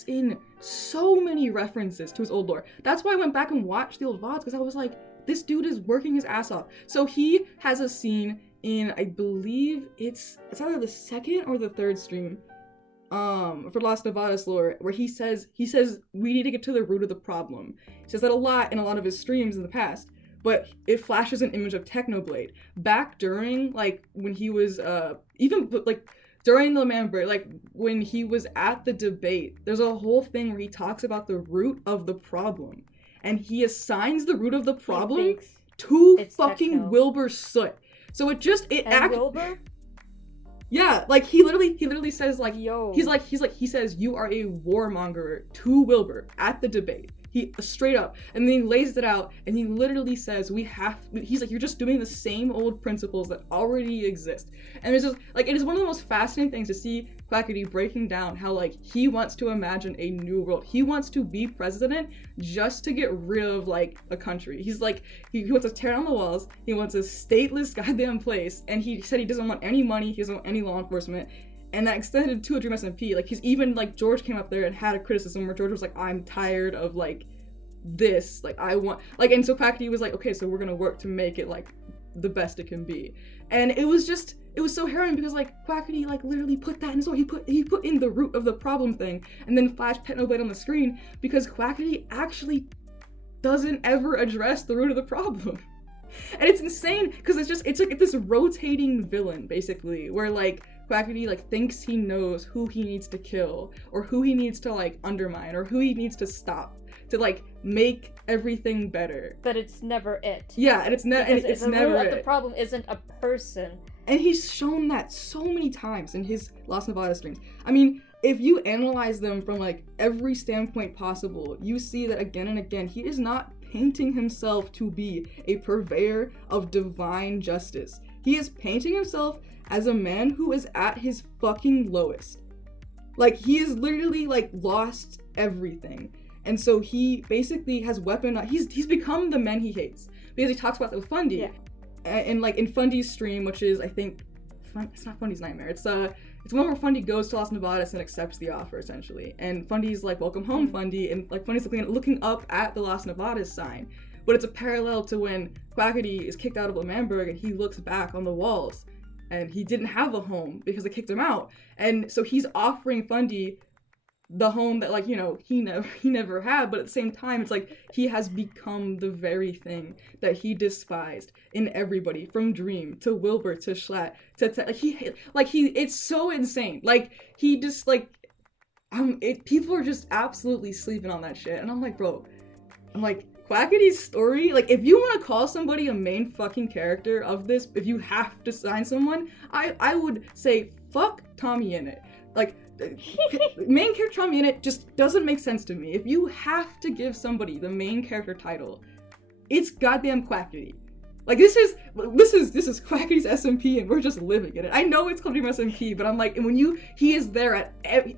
in so many references to his old lore. That's why I went back and watched the old VODs, because I was like, this dude is working his ass off. So he has a scene in, I believe it's either the second or the third stream, for Lost Nevada's lore, where he says we need to get to the root of the problem. He says that a lot in a lot of his streams in the past, but it flashes an image of Technoblade back during, like, when he was even like during the Lemberg, like, when he was at the debate. There's a whole thing where he talks about the root of the problem, and he assigns the root of the problem to fucking Techno. Wilbur Soot. So Wilbur? Yeah, like, he literally says, like, Yo. he says, you are a warmonger to Wilbur at the debate. He straight up, and then he lays it out, and he literally says, he's like, you're just doing the same old principles that already exist. And it's just, like, it is one of the most fascinating things to see Quackity breaking down how, like, he wants to imagine a new world. He wants to be president just to get rid of, like, a country. He's like, he wants to tear down the walls, he wants a stateless goddamn place, and he said he doesn't want any money, he doesn't want any law enforcement. And that extended to a Dream SMP. Like, he's even, like, George came up there and had a criticism where George was like, I'm tired of, like, this. Like, I want, like, and so Quackity was like, okay, so we're gonna work to make it, like, the best it can be. And it was so harrowing, because, like, Quackity, like, literally put that in his own, he put in the root of the problem thing, and then flashed Technoblade on the screen, because Quackity actually doesn't ever address the root of the problem. And it's insane, because it's like this rotating villain, basically, where, like, Quackity, like, thinks he knows who he needs to kill, or who he needs to, like, undermine, or who he needs to stop to, like, make everything better. But it's never it. Yeah, and it's never it. The problem isn't a person. And he's shown that so many times in his Lost Nevada streams. I mean, if you analyze them from, like, every standpoint possible, you see that again and again, he is not painting himself to be a purveyor of divine justice. He is painting himself as a man who is at his fucking lowest. Like, he is literally, like, lost everything. And so he basically has he's become the men he hates. Because he talks about that with Fundy. Yeah. And, like, in Fundy's stream, which is, I think, it's not Fundy's Nightmare. It's one where Fundy goes to Lost Nevada and accepts the offer, essentially. And Fundy's like, welcome home, Fundy. And, like, Fundy's looking up at the Lost Nevada sign. But it's a parallel to when Quackity is kicked out of Lemberg and he looks back on the walls. And he didn't have a home because they kicked him out. And so he's offering Fundy the home that, like, you know, he never had, but at the same time, it's like he has become the very thing that he despised in everybody, from Dream to Wilbur to Schlatt to it's so insane. Like, he just, like, people are just absolutely sleeping on that shit, and I'm like, bro, Quackity's story, like, if you want to call somebody a main fucking character of this, if you have to sign someone, I would say fuck Tommy Innit. Like, main character Tommy Innit just doesn't make sense to me. If you have to give somebody the main character title, it's goddamn Quackity. Like, this is Quackity's SMP, and we're just living in it. I know it's called SMP, but I'm like, and he is there at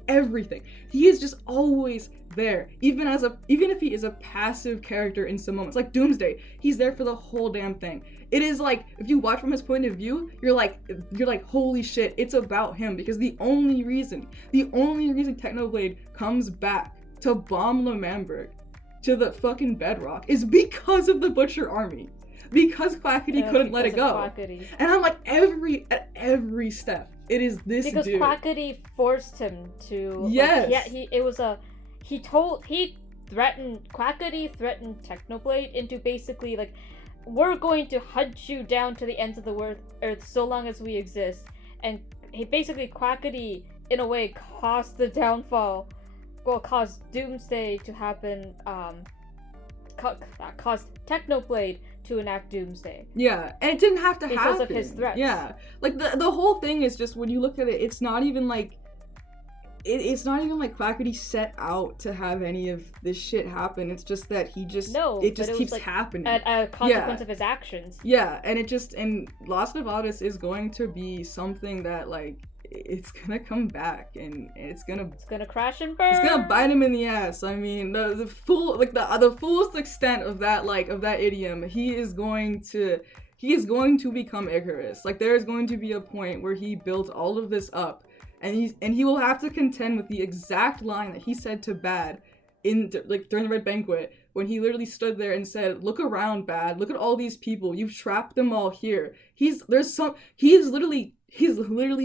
everything. He is just always there, even if he is a passive character in some moments, like Doomsday. He's there for the whole damn thing. It is like, if you watch from his point of view, you're like, holy shit, it's about him, because the only reason Technoblade comes back to bomb Lemamberg to the fucking bedrock is because of the Butcher Army. Because Quackity couldn't let it go. Quackity. And I'm like, at every step, it is this because dude. Because Quackity forced him to. Yes. Quackity threatened Technoblade into basically, like, we're going to hunt you down to the ends of the earth so long as we exist. And Quackity, in a way, caused the downfall. Well, caused Doomsday to happen. Caused Technoblade to enact Doomsday. Yeah, and it didn't have to happen. Because of his threats. Yeah. Like, the whole thing is just, when you look at it, it's not even like Quackity set out to have any of this shit happen. It's just that it just keeps happening. A consequence of his actions. Yeah, and Lost Novatus is going to be something that, like, it's gonna come back, and it's gonna crash and burn. It's gonna bite him in the ass. I mean, the fullest extent of that idiom, he is going to become Icarus. Like, there is going to be a point where he builds all of this up, and he will have to contend with the exact line that he said to Bad during the Red Banquet, when he literally stood there and said, "Look around, Bad. Look at all these people. You've trapped them all here." He's literally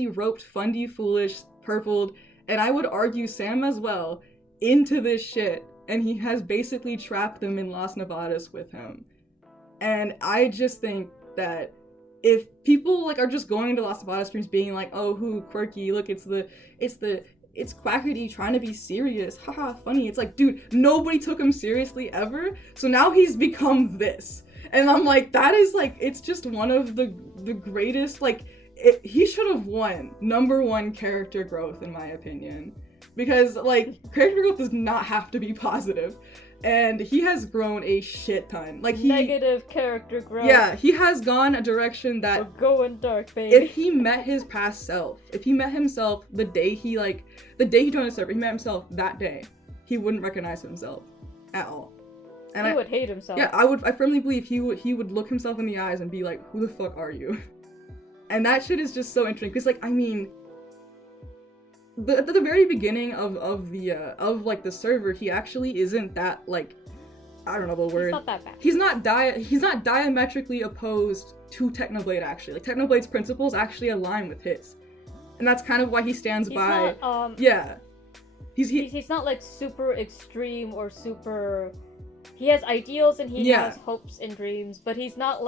roped Fundy, Foolish, Purpled, and I would argue Sam as well, into this shit, and he has basically trapped them in Lost Novatus with him. And I just think that if people, like, are just going into Lost Novatus streams being like, "Oh, who quirky, look, it's Quackity trying to be serious, haha, funny," it's like, dude, nobody took him seriously ever, so now he's become this. And I'm like, that is, like, it's just one of the greatest, like, he should have won #1 character growth, in my opinion, because, like, character growth does not have to be positive, and he has grown a shit ton. Like, negative character growth. Yeah, he has gone a direction that we're going dark, baby. If he met his past self, if he met himself the day he joined the server, he met himself that day, he wouldn't recognize himself at all. And he would hate himself. Yeah, I firmly believe he would look himself in the eyes and be like, "Who the fuck are you?" And that shit is just so interesting, because, like, I mean, at the very beginning of the server, he actually isn't that, like, I don't know the word. He's not that bad. He's not diametrically opposed to Technoblade, actually. Like, Technoblade's principles actually align with his, and that's kind of why he stands by. Yeah. He's not, like, super extreme or super. He has ideals and he has hopes and dreams, but he's not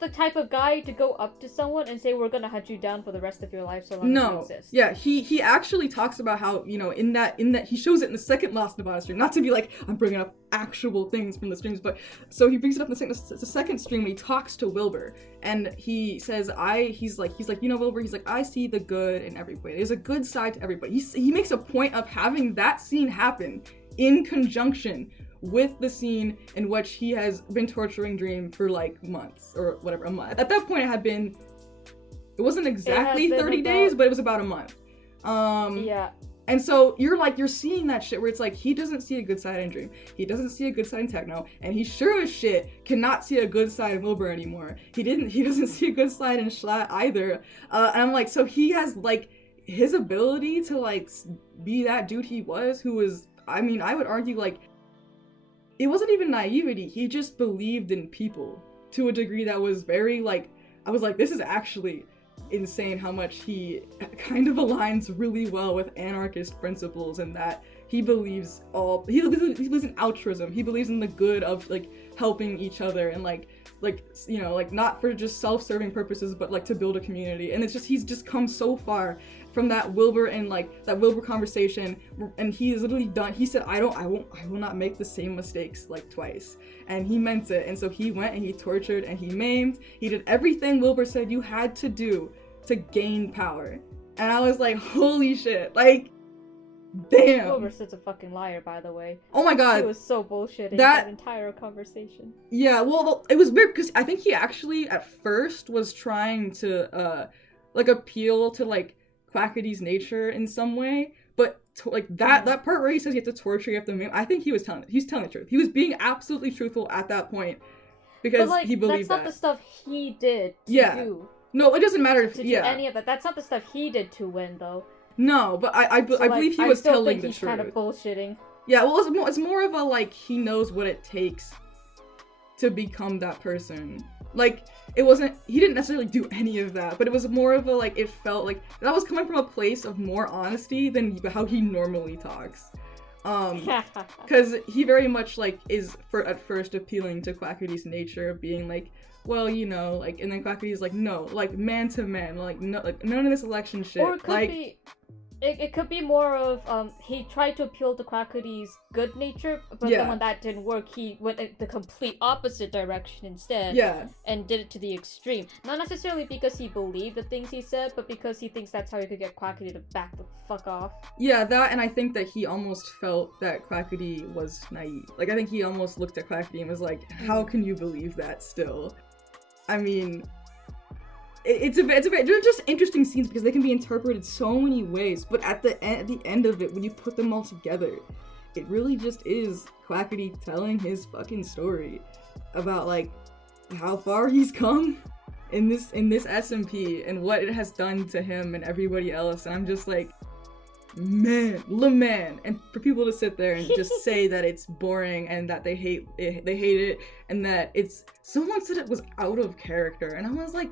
the type of guy to go up to someone and say, "We're gonna hunt you down for the rest of your life so long as you exist." Yeah, he actually talks about how, you know, in that he shows it in the second Lost Novatus stream, not to be like, I'm bringing up actual things from the streams, but so he brings it up in the second stream when he talks to Wilbur, and he says, he's like, "You know, Wilbur," he's like, "I see the good in everybody. There's a good side to everybody." He makes a point of having that scene happen in conjunction with the scene in which he has been torturing Dream for, like, months, or whatever, a month. At that point, it wasn't exactly 30 days, but it was about a month. Yeah. And so you're seeing that shit where it's like, he doesn't see a good side in Dream, he doesn't see a good side in Techno, and he sure as shit cannot see a good side in Wilbur anymore. He doesn't see a good side in Schlatt either. And I'm like, so he has, like, his ability to, like, be that dude he was, who was, I mean, I would argue, like, it wasn't even naivety, he just believed in people to a degree that was very, like, I was like, this is actually insane how much he kind of aligns really well with anarchist principles, and that he believes in altruism. He believes in the good of like helping each other and like you know, like not for just self-serving purposes, but like to build a community. And it's just, he's just come so far from that Wilbur and like that Wilbur conversation, and he is literally done. He said, I will not make the same mistakes like twice, and he meant it. And so he went and he tortured and he maimed. He did everything Wilbur said you had to do to gain power. And I was like, holy shit, like, damn. Wilbur's such a fucking liar, by the way. Oh my god. He was so bullshitting that entire conversation. Yeah, well, it was weird because I think he actually at first was trying to like appeal to like Quackity's nature in some way, but like that part where he says you have to torture, you have to maim, I think he's telling the truth. He was being absolutely truthful at that point because he believed that. That's not the stuff he did to do. No, it doesn't matter if do any of that. That's not the stuff he did to win, though. No, but I believe he was telling the truth. Kind of bullshitting. Yeah, well, it's more of a like he knows what it takes to become that person. Like he didn't necessarily do any of that, but it was more of a like it felt like that was coming from a place of more honesty than how he normally talks. Because he very much like is at first appealing to Quackity's nature of being like, well, you know, like, and then Quackity's like, no, like man to man, like no, like none of this election shit. Or it could be. It could be more of he tried to appeal to Quackity's good nature, but then when that didn't work, he went in the complete opposite direction instead. Yeah. And did it to the extreme. Not necessarily because he believed the things he said, but because he thinks that's how he could get Quackity to back the fuck off. Yeah, that, and I think that he almost felt that Quackity was naive. Like, I think he almost looked at Quackity and was like, how can you believe that still? I mean, they're just interesting scenes because they can be interpreted so many ways, but at the end of it, when you put them all together, it really just is Quackity telling his fucking story about like how far he's come in this SMP and what it has done to him and everybody else. And I'm just like, man, and for people to sit there and just say that it's boring and that they hate it and that it's, someone said it was out of character, and I was like,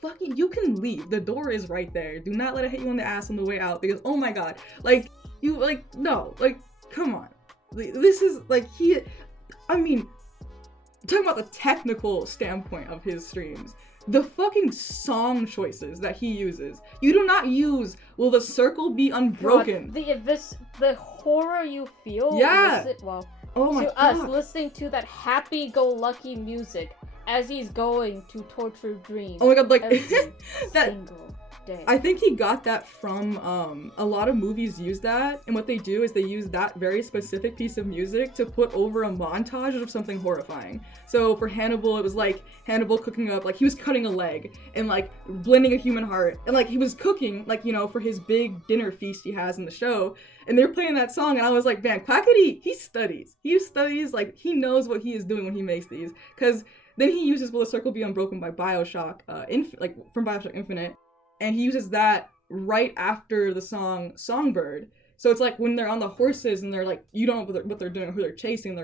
fucking, you can leave, the door is right there, do not let it hit you on the ass on the way out, because oh my god, like, you, like, no, like, come on, this is like, I mean, talking about the technical standpoint of his streams, the fucking song choices that he uses. You do not use "Will the Circle Be Unbroken." God, the horror you feel. Yeah. Oh my god. Us listening to that happy-go-lucky music as he's going to torture dreams. Oh my god, like that. Single day. I think he got that from a lot of movies use that, and what they do is they use that very specific piece of music to put over a montage of something horrifying. So for Hannibal, it was like Hannibal cooking up, like he was cutting a leg and like blending a human heart, and like he was cooking, like, you know, for his big dinner feast he has in the show, and they were playing that song, and I was like, man, Quackity, he studies, like he knows what he is doing when he makes these, because then he uses "Will the Circle Be Unbroken" by Bioshock, from Bioshock Infinite. And he uses that right after the song Songbird. So it's like when they're on the horses and they're like, you don't know what they're doing or who they're chasing,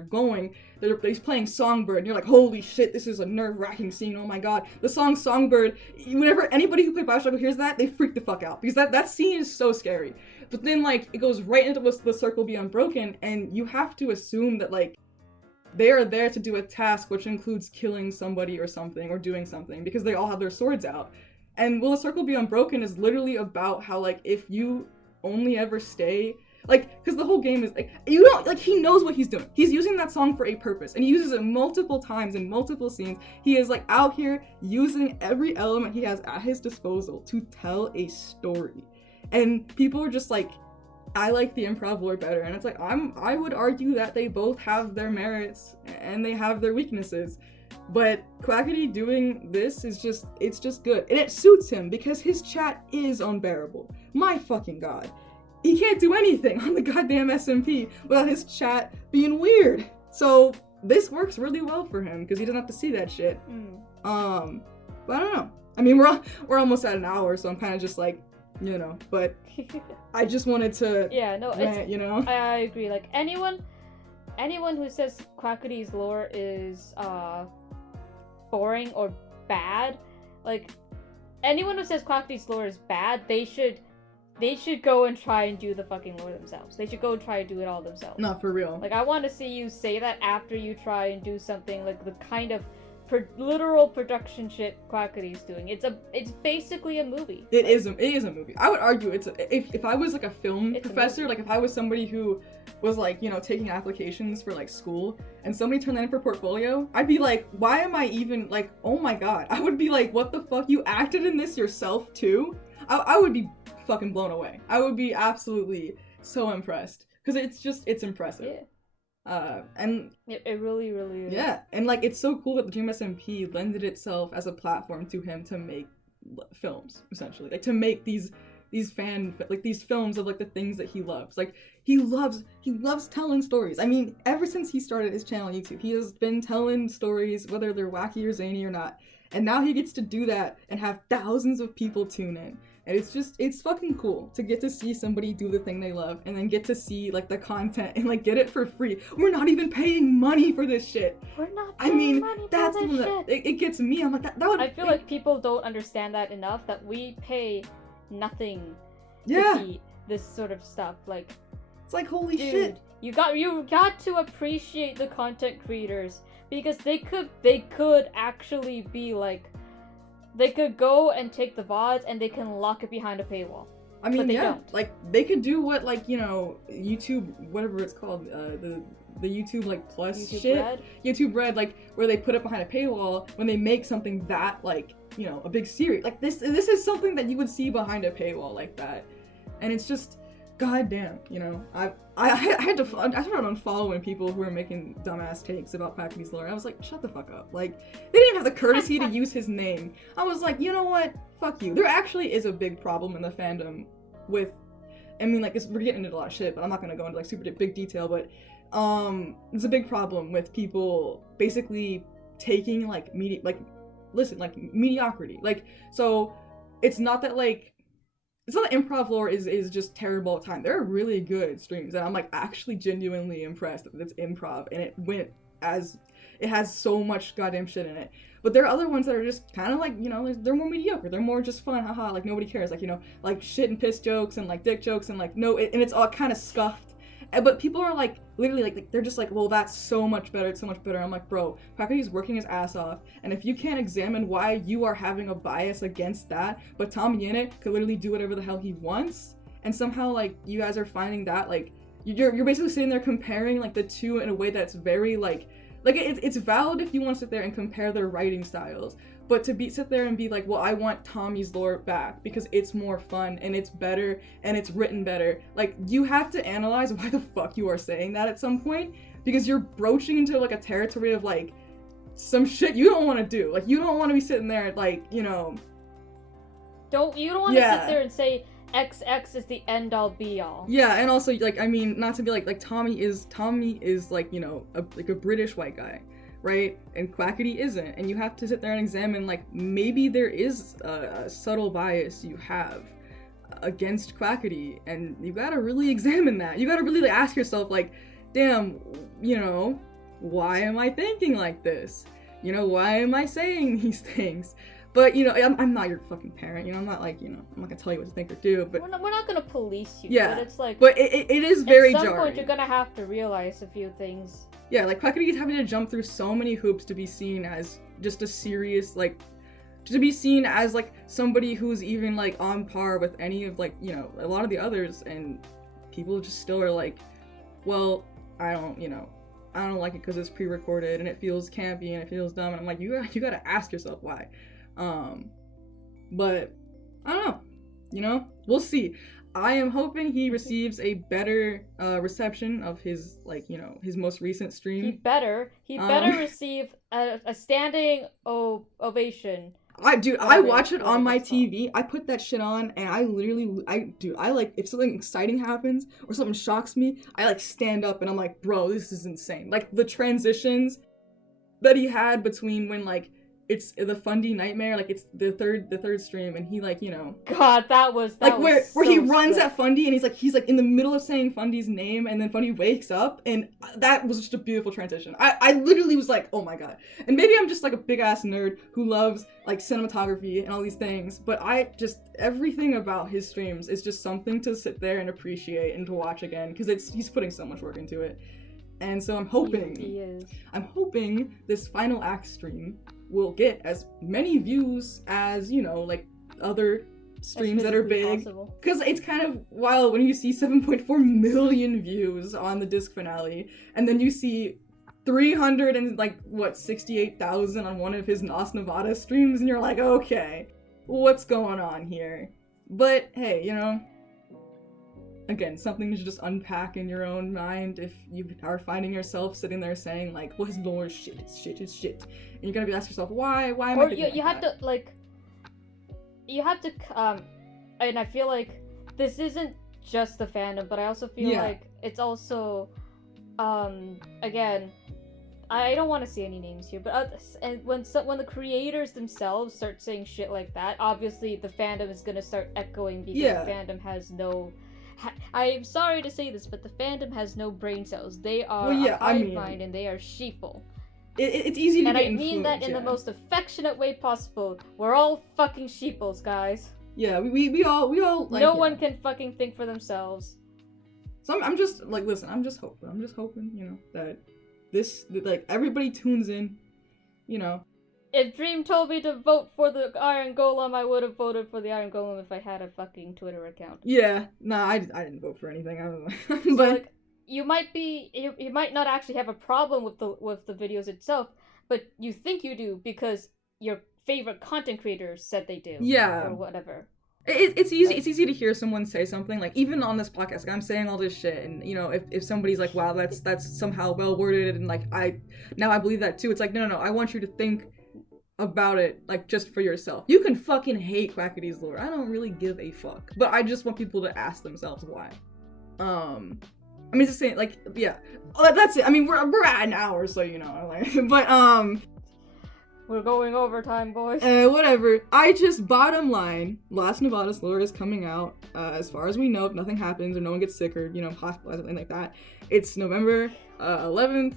he's playing Songbird, and you're like, holy shit, this is a nerve-wracking scene, oh my god. The song Songbird, whenever anybody who played Bioshock hears that, they freak the fuck out, because that scene is so scary. But then, like, it goes right into "The Circle Be Unbroken," and you have to assume that, like, they are there to do a task which includes killing somebody or something, or doing something, because they all have their swords out. And "Will the Circle Be Unbroken" is literally about how, like, if you only ever stay, like, because the whole game is, like, you don't, like, he knows what he's doing. He's using that song for a purpose, and he uses it multiple times in multiple scenes. He is, like, out here using every element he has at his disposal to tell a story. And people are just like, I like the improv lore better, and it's like, I would argue that they both have their merits, and they have their weaknesses. But Quackity doing this is just, it's just good. And it suits him because his chat is unbearable. My fucking god. He can't do anything on the goddamn SMP without his chat being weird. So this works really well for him because he doesn't have to see that shit. But I don't know. I mean, we're almost at an hour, so I'm kind of just like, you know, but I just wanted to rant, you know? I agree. Like, anyone who says Quackity's lore is boring or bad, like, anyone who says Quackity's lore is bad, they should go and try and do the fucking lore themselves. They should go and try and do it all themselves. Not for real. Like, I want to see you say that after you try and do something like the kind of literal production shit Quackity's doing. It's basically a movie. It is a movie. I would argue if I was like a film professor, like if I was somebody who was like, you know, taking applications for like school and somebody turned that in for portfolio, I'd be like, why am I even like, oh my god. I would be like, what the fuck, you acted in this yourself too? I would be fucking blown away. I would be absolutely so impressed because it's impressive. Yeah. And it really, really is. Yeah, and like it's so cool that the DSMP lended itself as a platform to him to make films, essentially, like to make these films of like the things that he loves. Like he loves telling stories. I mean, ever since he started his channel on YouTube, he has been telling stories, whether they're wacky or zany or not. And now he gets to do that and have thousands of people tune in. And it's fucking cool to get to see somebody do the thing they love and then get to see like the content and like get it for free. We're not even paying money for this shit. We're not paying money for that's this shit. It gets me. I'm like, that would... I feel like people don't understand that enough, that we pay nothing to see this sort of stuff. Like, it's like, holy dude, shit. You got to appreciate the content creators, because they could actually be like, they could go and take the VODs and they can lock it behind a paywall. I mean, but they yeah, don't. like they could do what, like, you know, YouTube, whatever it's called, the YouTube like plus YouTube shit, Red? YouTube Red, like where they put it behind a paywall when they make something that, like, you know, a big series. Like this is something that you would see behind a paywall like that, and it's just, goddamn, you know. I started unfollowing people who were making dumbass takes about Quackity's lore. I was like, shut the fuck up. Like, they didn't even have the courtesy to use his name. I was like, you know what? Fuck you. There actually is a big problem in the fandom with, I mean, like, we're getting into a lot of shit, but I'm not gonna go into like super big detail, but there's a big problem with people basically taking like mediocrity. Like, so it's not that like, it's not that improv lore is just terrible all the time. There are really good streams, and I'm like actually genuinely impressed that it's improv and it has so much goddamn shit in it. But there are other ones that are just kind of like, you know, they're more mediocre. They're more just fun, haha, like nobody cares. Like, you know, like shit and piss jokes and like dick jokes and like and it's all kind of scuffed. But people are like, literally, like they're just like, well, that's so much better, it's so much better. I'm like, bro, Quackity's working his ass off, and if you can't examine why you are having a bias against that, but Tom Yennett could literally do whatever the hell he wants, and somehow, like, you guys are finding that, like, you're basically sitting there comparing, like, the two in a way that's very, like it's valid if you want to sit there and compare their writing styles, but to sit there and be like, well, I want Tommy's lore back because it's more fun and it's better and it's written better. Like, you have to analyze why the fuck you are saying that at some point, because you're broaching into like a territory of like some shit you don't want to do. Like, you don't want to be sitting there like, you know. You don't want to sit there and say XX is the end all be all. Yeah, and also like, I mean, not to be like Tommy is like, you know, a British white guy, right? And Quackity isn't, and you have to sit there and examine, like, maybe there is a subtle bias you have against Quackity, and you gotta really examine that. You gotta really like, ask yourself, like, damn, you know, why am I thinking like this? You know, why am I saying these things? But, you know, I'm not your fucking parent, you know, I'm not like, you know, I'm not gonna tell you what to think or do, but... We're not gonna police you, yeah, but it's like... But it is very jarring. At some point, you're gonna have to realize a few things. Yeah, like, Quackity is having to jump through so many hoops to be seen as just a serious, like, to be seen as, like, somebody who's even, like, on par with any of, like, you know, a lot of the others, and people just still are like, well, I don't like it because it's pre-recorded, and it feels campy, and it feels dumb, and I'm like, you gotta ask yourself why. But, I don't know, you know, we'll see. I am hoping he receives a better reception of his, like, you know, his most recent stream. He better receive a standing ovation. I watch it on my TV. I put that shit on, and I like, if something exciting happens or something shocks me, I like stand up and I'm like, bro, this is insane. Like, the transitions that he had between when, like, it's the Fundy Nightmare, like it's the third stream, and he like, you know, God, that was where so he runs sick. at Fundy and he's like in the middle of saying Fundy's name, and then Fundy wakes up, and that was just a beautiful transition. I literally was like, oh my god. And maybe I'm just like a big ass nerd who loves like cinematography and all these things, but I just, everything about his streams is just something to sit there and appreciate and to watch again, because he's putting so much work into it. And so I'm hoping this final act stream will get as many views as, you know, like other streams that are big. Because it's kind of wild when you see 7.4 million views on the disc finale, and then you see 368,000 on one of his Nas Nevada streams, and you're like, okay, what's going on here? But hey, you know, again, something to just unpack in your own mind if you are finding yourself sitting there saying, like, what is lore? Shit, it's shit, it's shit. And you're gonna be asking yourself, why am I thinking you have that? to, like, you have to, and I feel like this isn't just the fandom, but I also feel like it's also, again, I don't want to say any names here, but and when the creators themselves start saying shit like that, obviously the fandom is gonna start echoing, because the fandom has no... I'm sorry to say this, but the fandom has no brain cells. They are a hive mind, and they are sheeple. It's easy to get influenced. And I mean that in the most affectionate way possible. We're all fucking sheeples, guys. Yeah, we all like, no one can fucking think for themselves. So I'm just like, listen, I'm just hoping, you know, that like everybody tunes in, you know. If Dream told me to vote for the Iron Golem, I would have voted for the Iron Golem if I had a fucking Twitter account. Yeah, nah, I didn't vote for anything. I don't know. So, but like, you might not actually have a problem with the videos itself, but you think you do because your favorite content creators said they do. Yeah. Or whatever. It's easy. It's easy to hear someone say something, like, even on this podcast, like, I'm saying all this shit, and, you know, if somebody's like, wow, that's somehow well worded, and like I believe that too. It's like, no, I want you to think about it, like, just for yourself. You can fucking hate Quackity's lore. I don't really give a fuck, but I just want people to ask themselves why. I mean, just saying, like, yeah. Oh, that's it. I mean, we're at an hour, so, you know, like, but we're going overtime, boys. Whatever. I just, bottom line, Last Nevada's lore is coming out, as far as we know, if nothing happens or no one gets sick or, you know, hospitalized or anything like that. It's November 11th,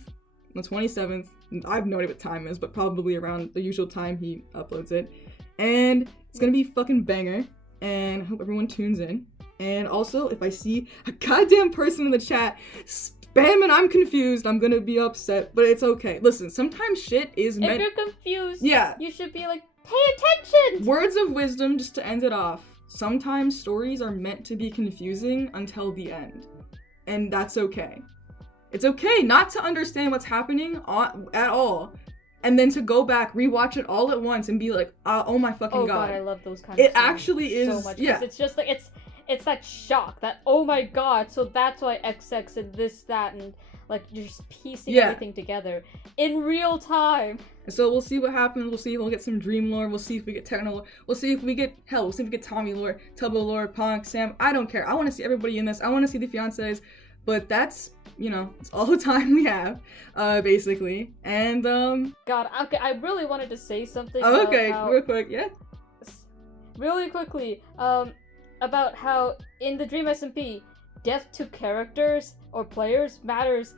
the 27th. I have no idea what time is, but probably around the usual time he uploads it. And it's gonna be fucking banger, and I hope everyone tunes in. And also, if I see a goddamn person in the chat spamming I'm confused, I'm gonna be upset, but it's okay. Listen, sometimes shit is meant... If you're confused, yeah, you should be like, pay attention! Words of wisdom, just to end it off. Sometimes stories are meant to be confusing until the end. And that's okay. It's okay not to understand what's happening at all, and then to go back, rewatch it all at once, and be like, oh my fucking god. I love those kinds of It actually is, so much, yeah. It's just like, it's that shock, that, oh my god, so that's why XX and this, that, and, like, you're just piecing everything together in real time. So we'll see what happens. We'll see if we'll get some Dream lore. We'll see if we get Techno lore. We'll see if we get Tommy lore, Tubbo lore, Punk, Sam. I don't care. I want to see everybody in this. I want to see the fiancés. But that's, you know, it's all the time we have, basically. And, God, okay, I really wanted to say something. Oh, okay, real quick, yeah. Really quickly, about how in the Dream SMP, death to characters or players matters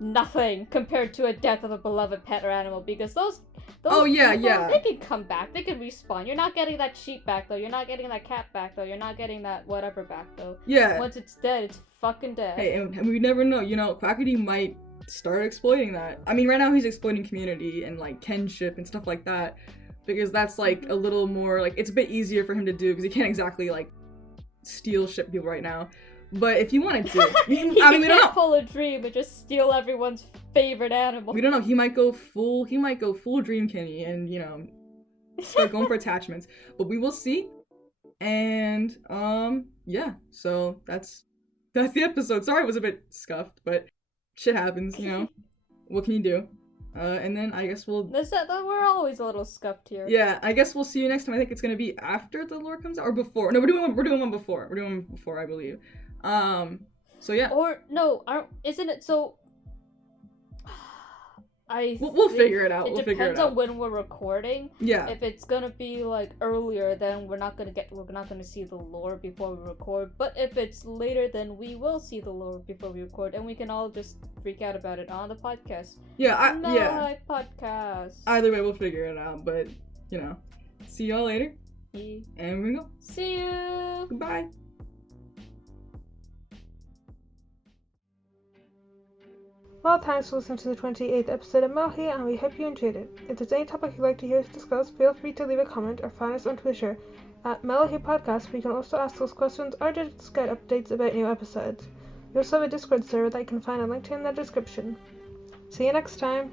nothing compared to a death of a beloved pet or animal, because those people, they can come back, they can respawn. You're not getting that sheep back though, you're not getting that cat back though, you're not getting that whatever back though. Yeah. Once it's dead, it's fucking dead. Hey, and we never know, you know, Quackity might start exploiting that. I mean, right now he's exploiting community and like kinship and stuff like that, because that's like a little more, like, it's a bit easier for him to do, because he can't exactly like steal ship people right now. But if you wanted to, we don't know. Pull a Dream and just steal everyone's favorite animal. We don't know. He might go full Dream Kenny and, you know, start going for attachments. But we will see. And yeah. So that's the episode. Sorry, it was a bit scuffed, but shit happens. You know, what can you do? And then I guess we're always a little scuffed here. Yeah, I guess we'll see you next time. I think it's gonna be after the lore comes out or before. No, we're doing one before. We're doing one before, I believe. So yeah. Or no, isn't it so? We'll figure it out. It depends on when we're recording. Yeah. If it's gonna be like earlier, then we're not gonna see the lore before we record. But if it's later, then we will see the lore before we record, and we can all just freak out about it on the podcast. Yeah. Mellohi podcast. Either way, we'll figure it out. But see y'all later. And we go. See you. Goodbye. Well, thanks for listening to the 28th episode of Mellohi, and we hope you enjoyed it. If there's any topic you'd like to hear us discuss, feel free to leave a comment or find us on Twitter at Mellohi Podcast, where you can also ask us questions or just get updates about new episodes. We also have a Discord server that you can find a link to in the description. See you next time!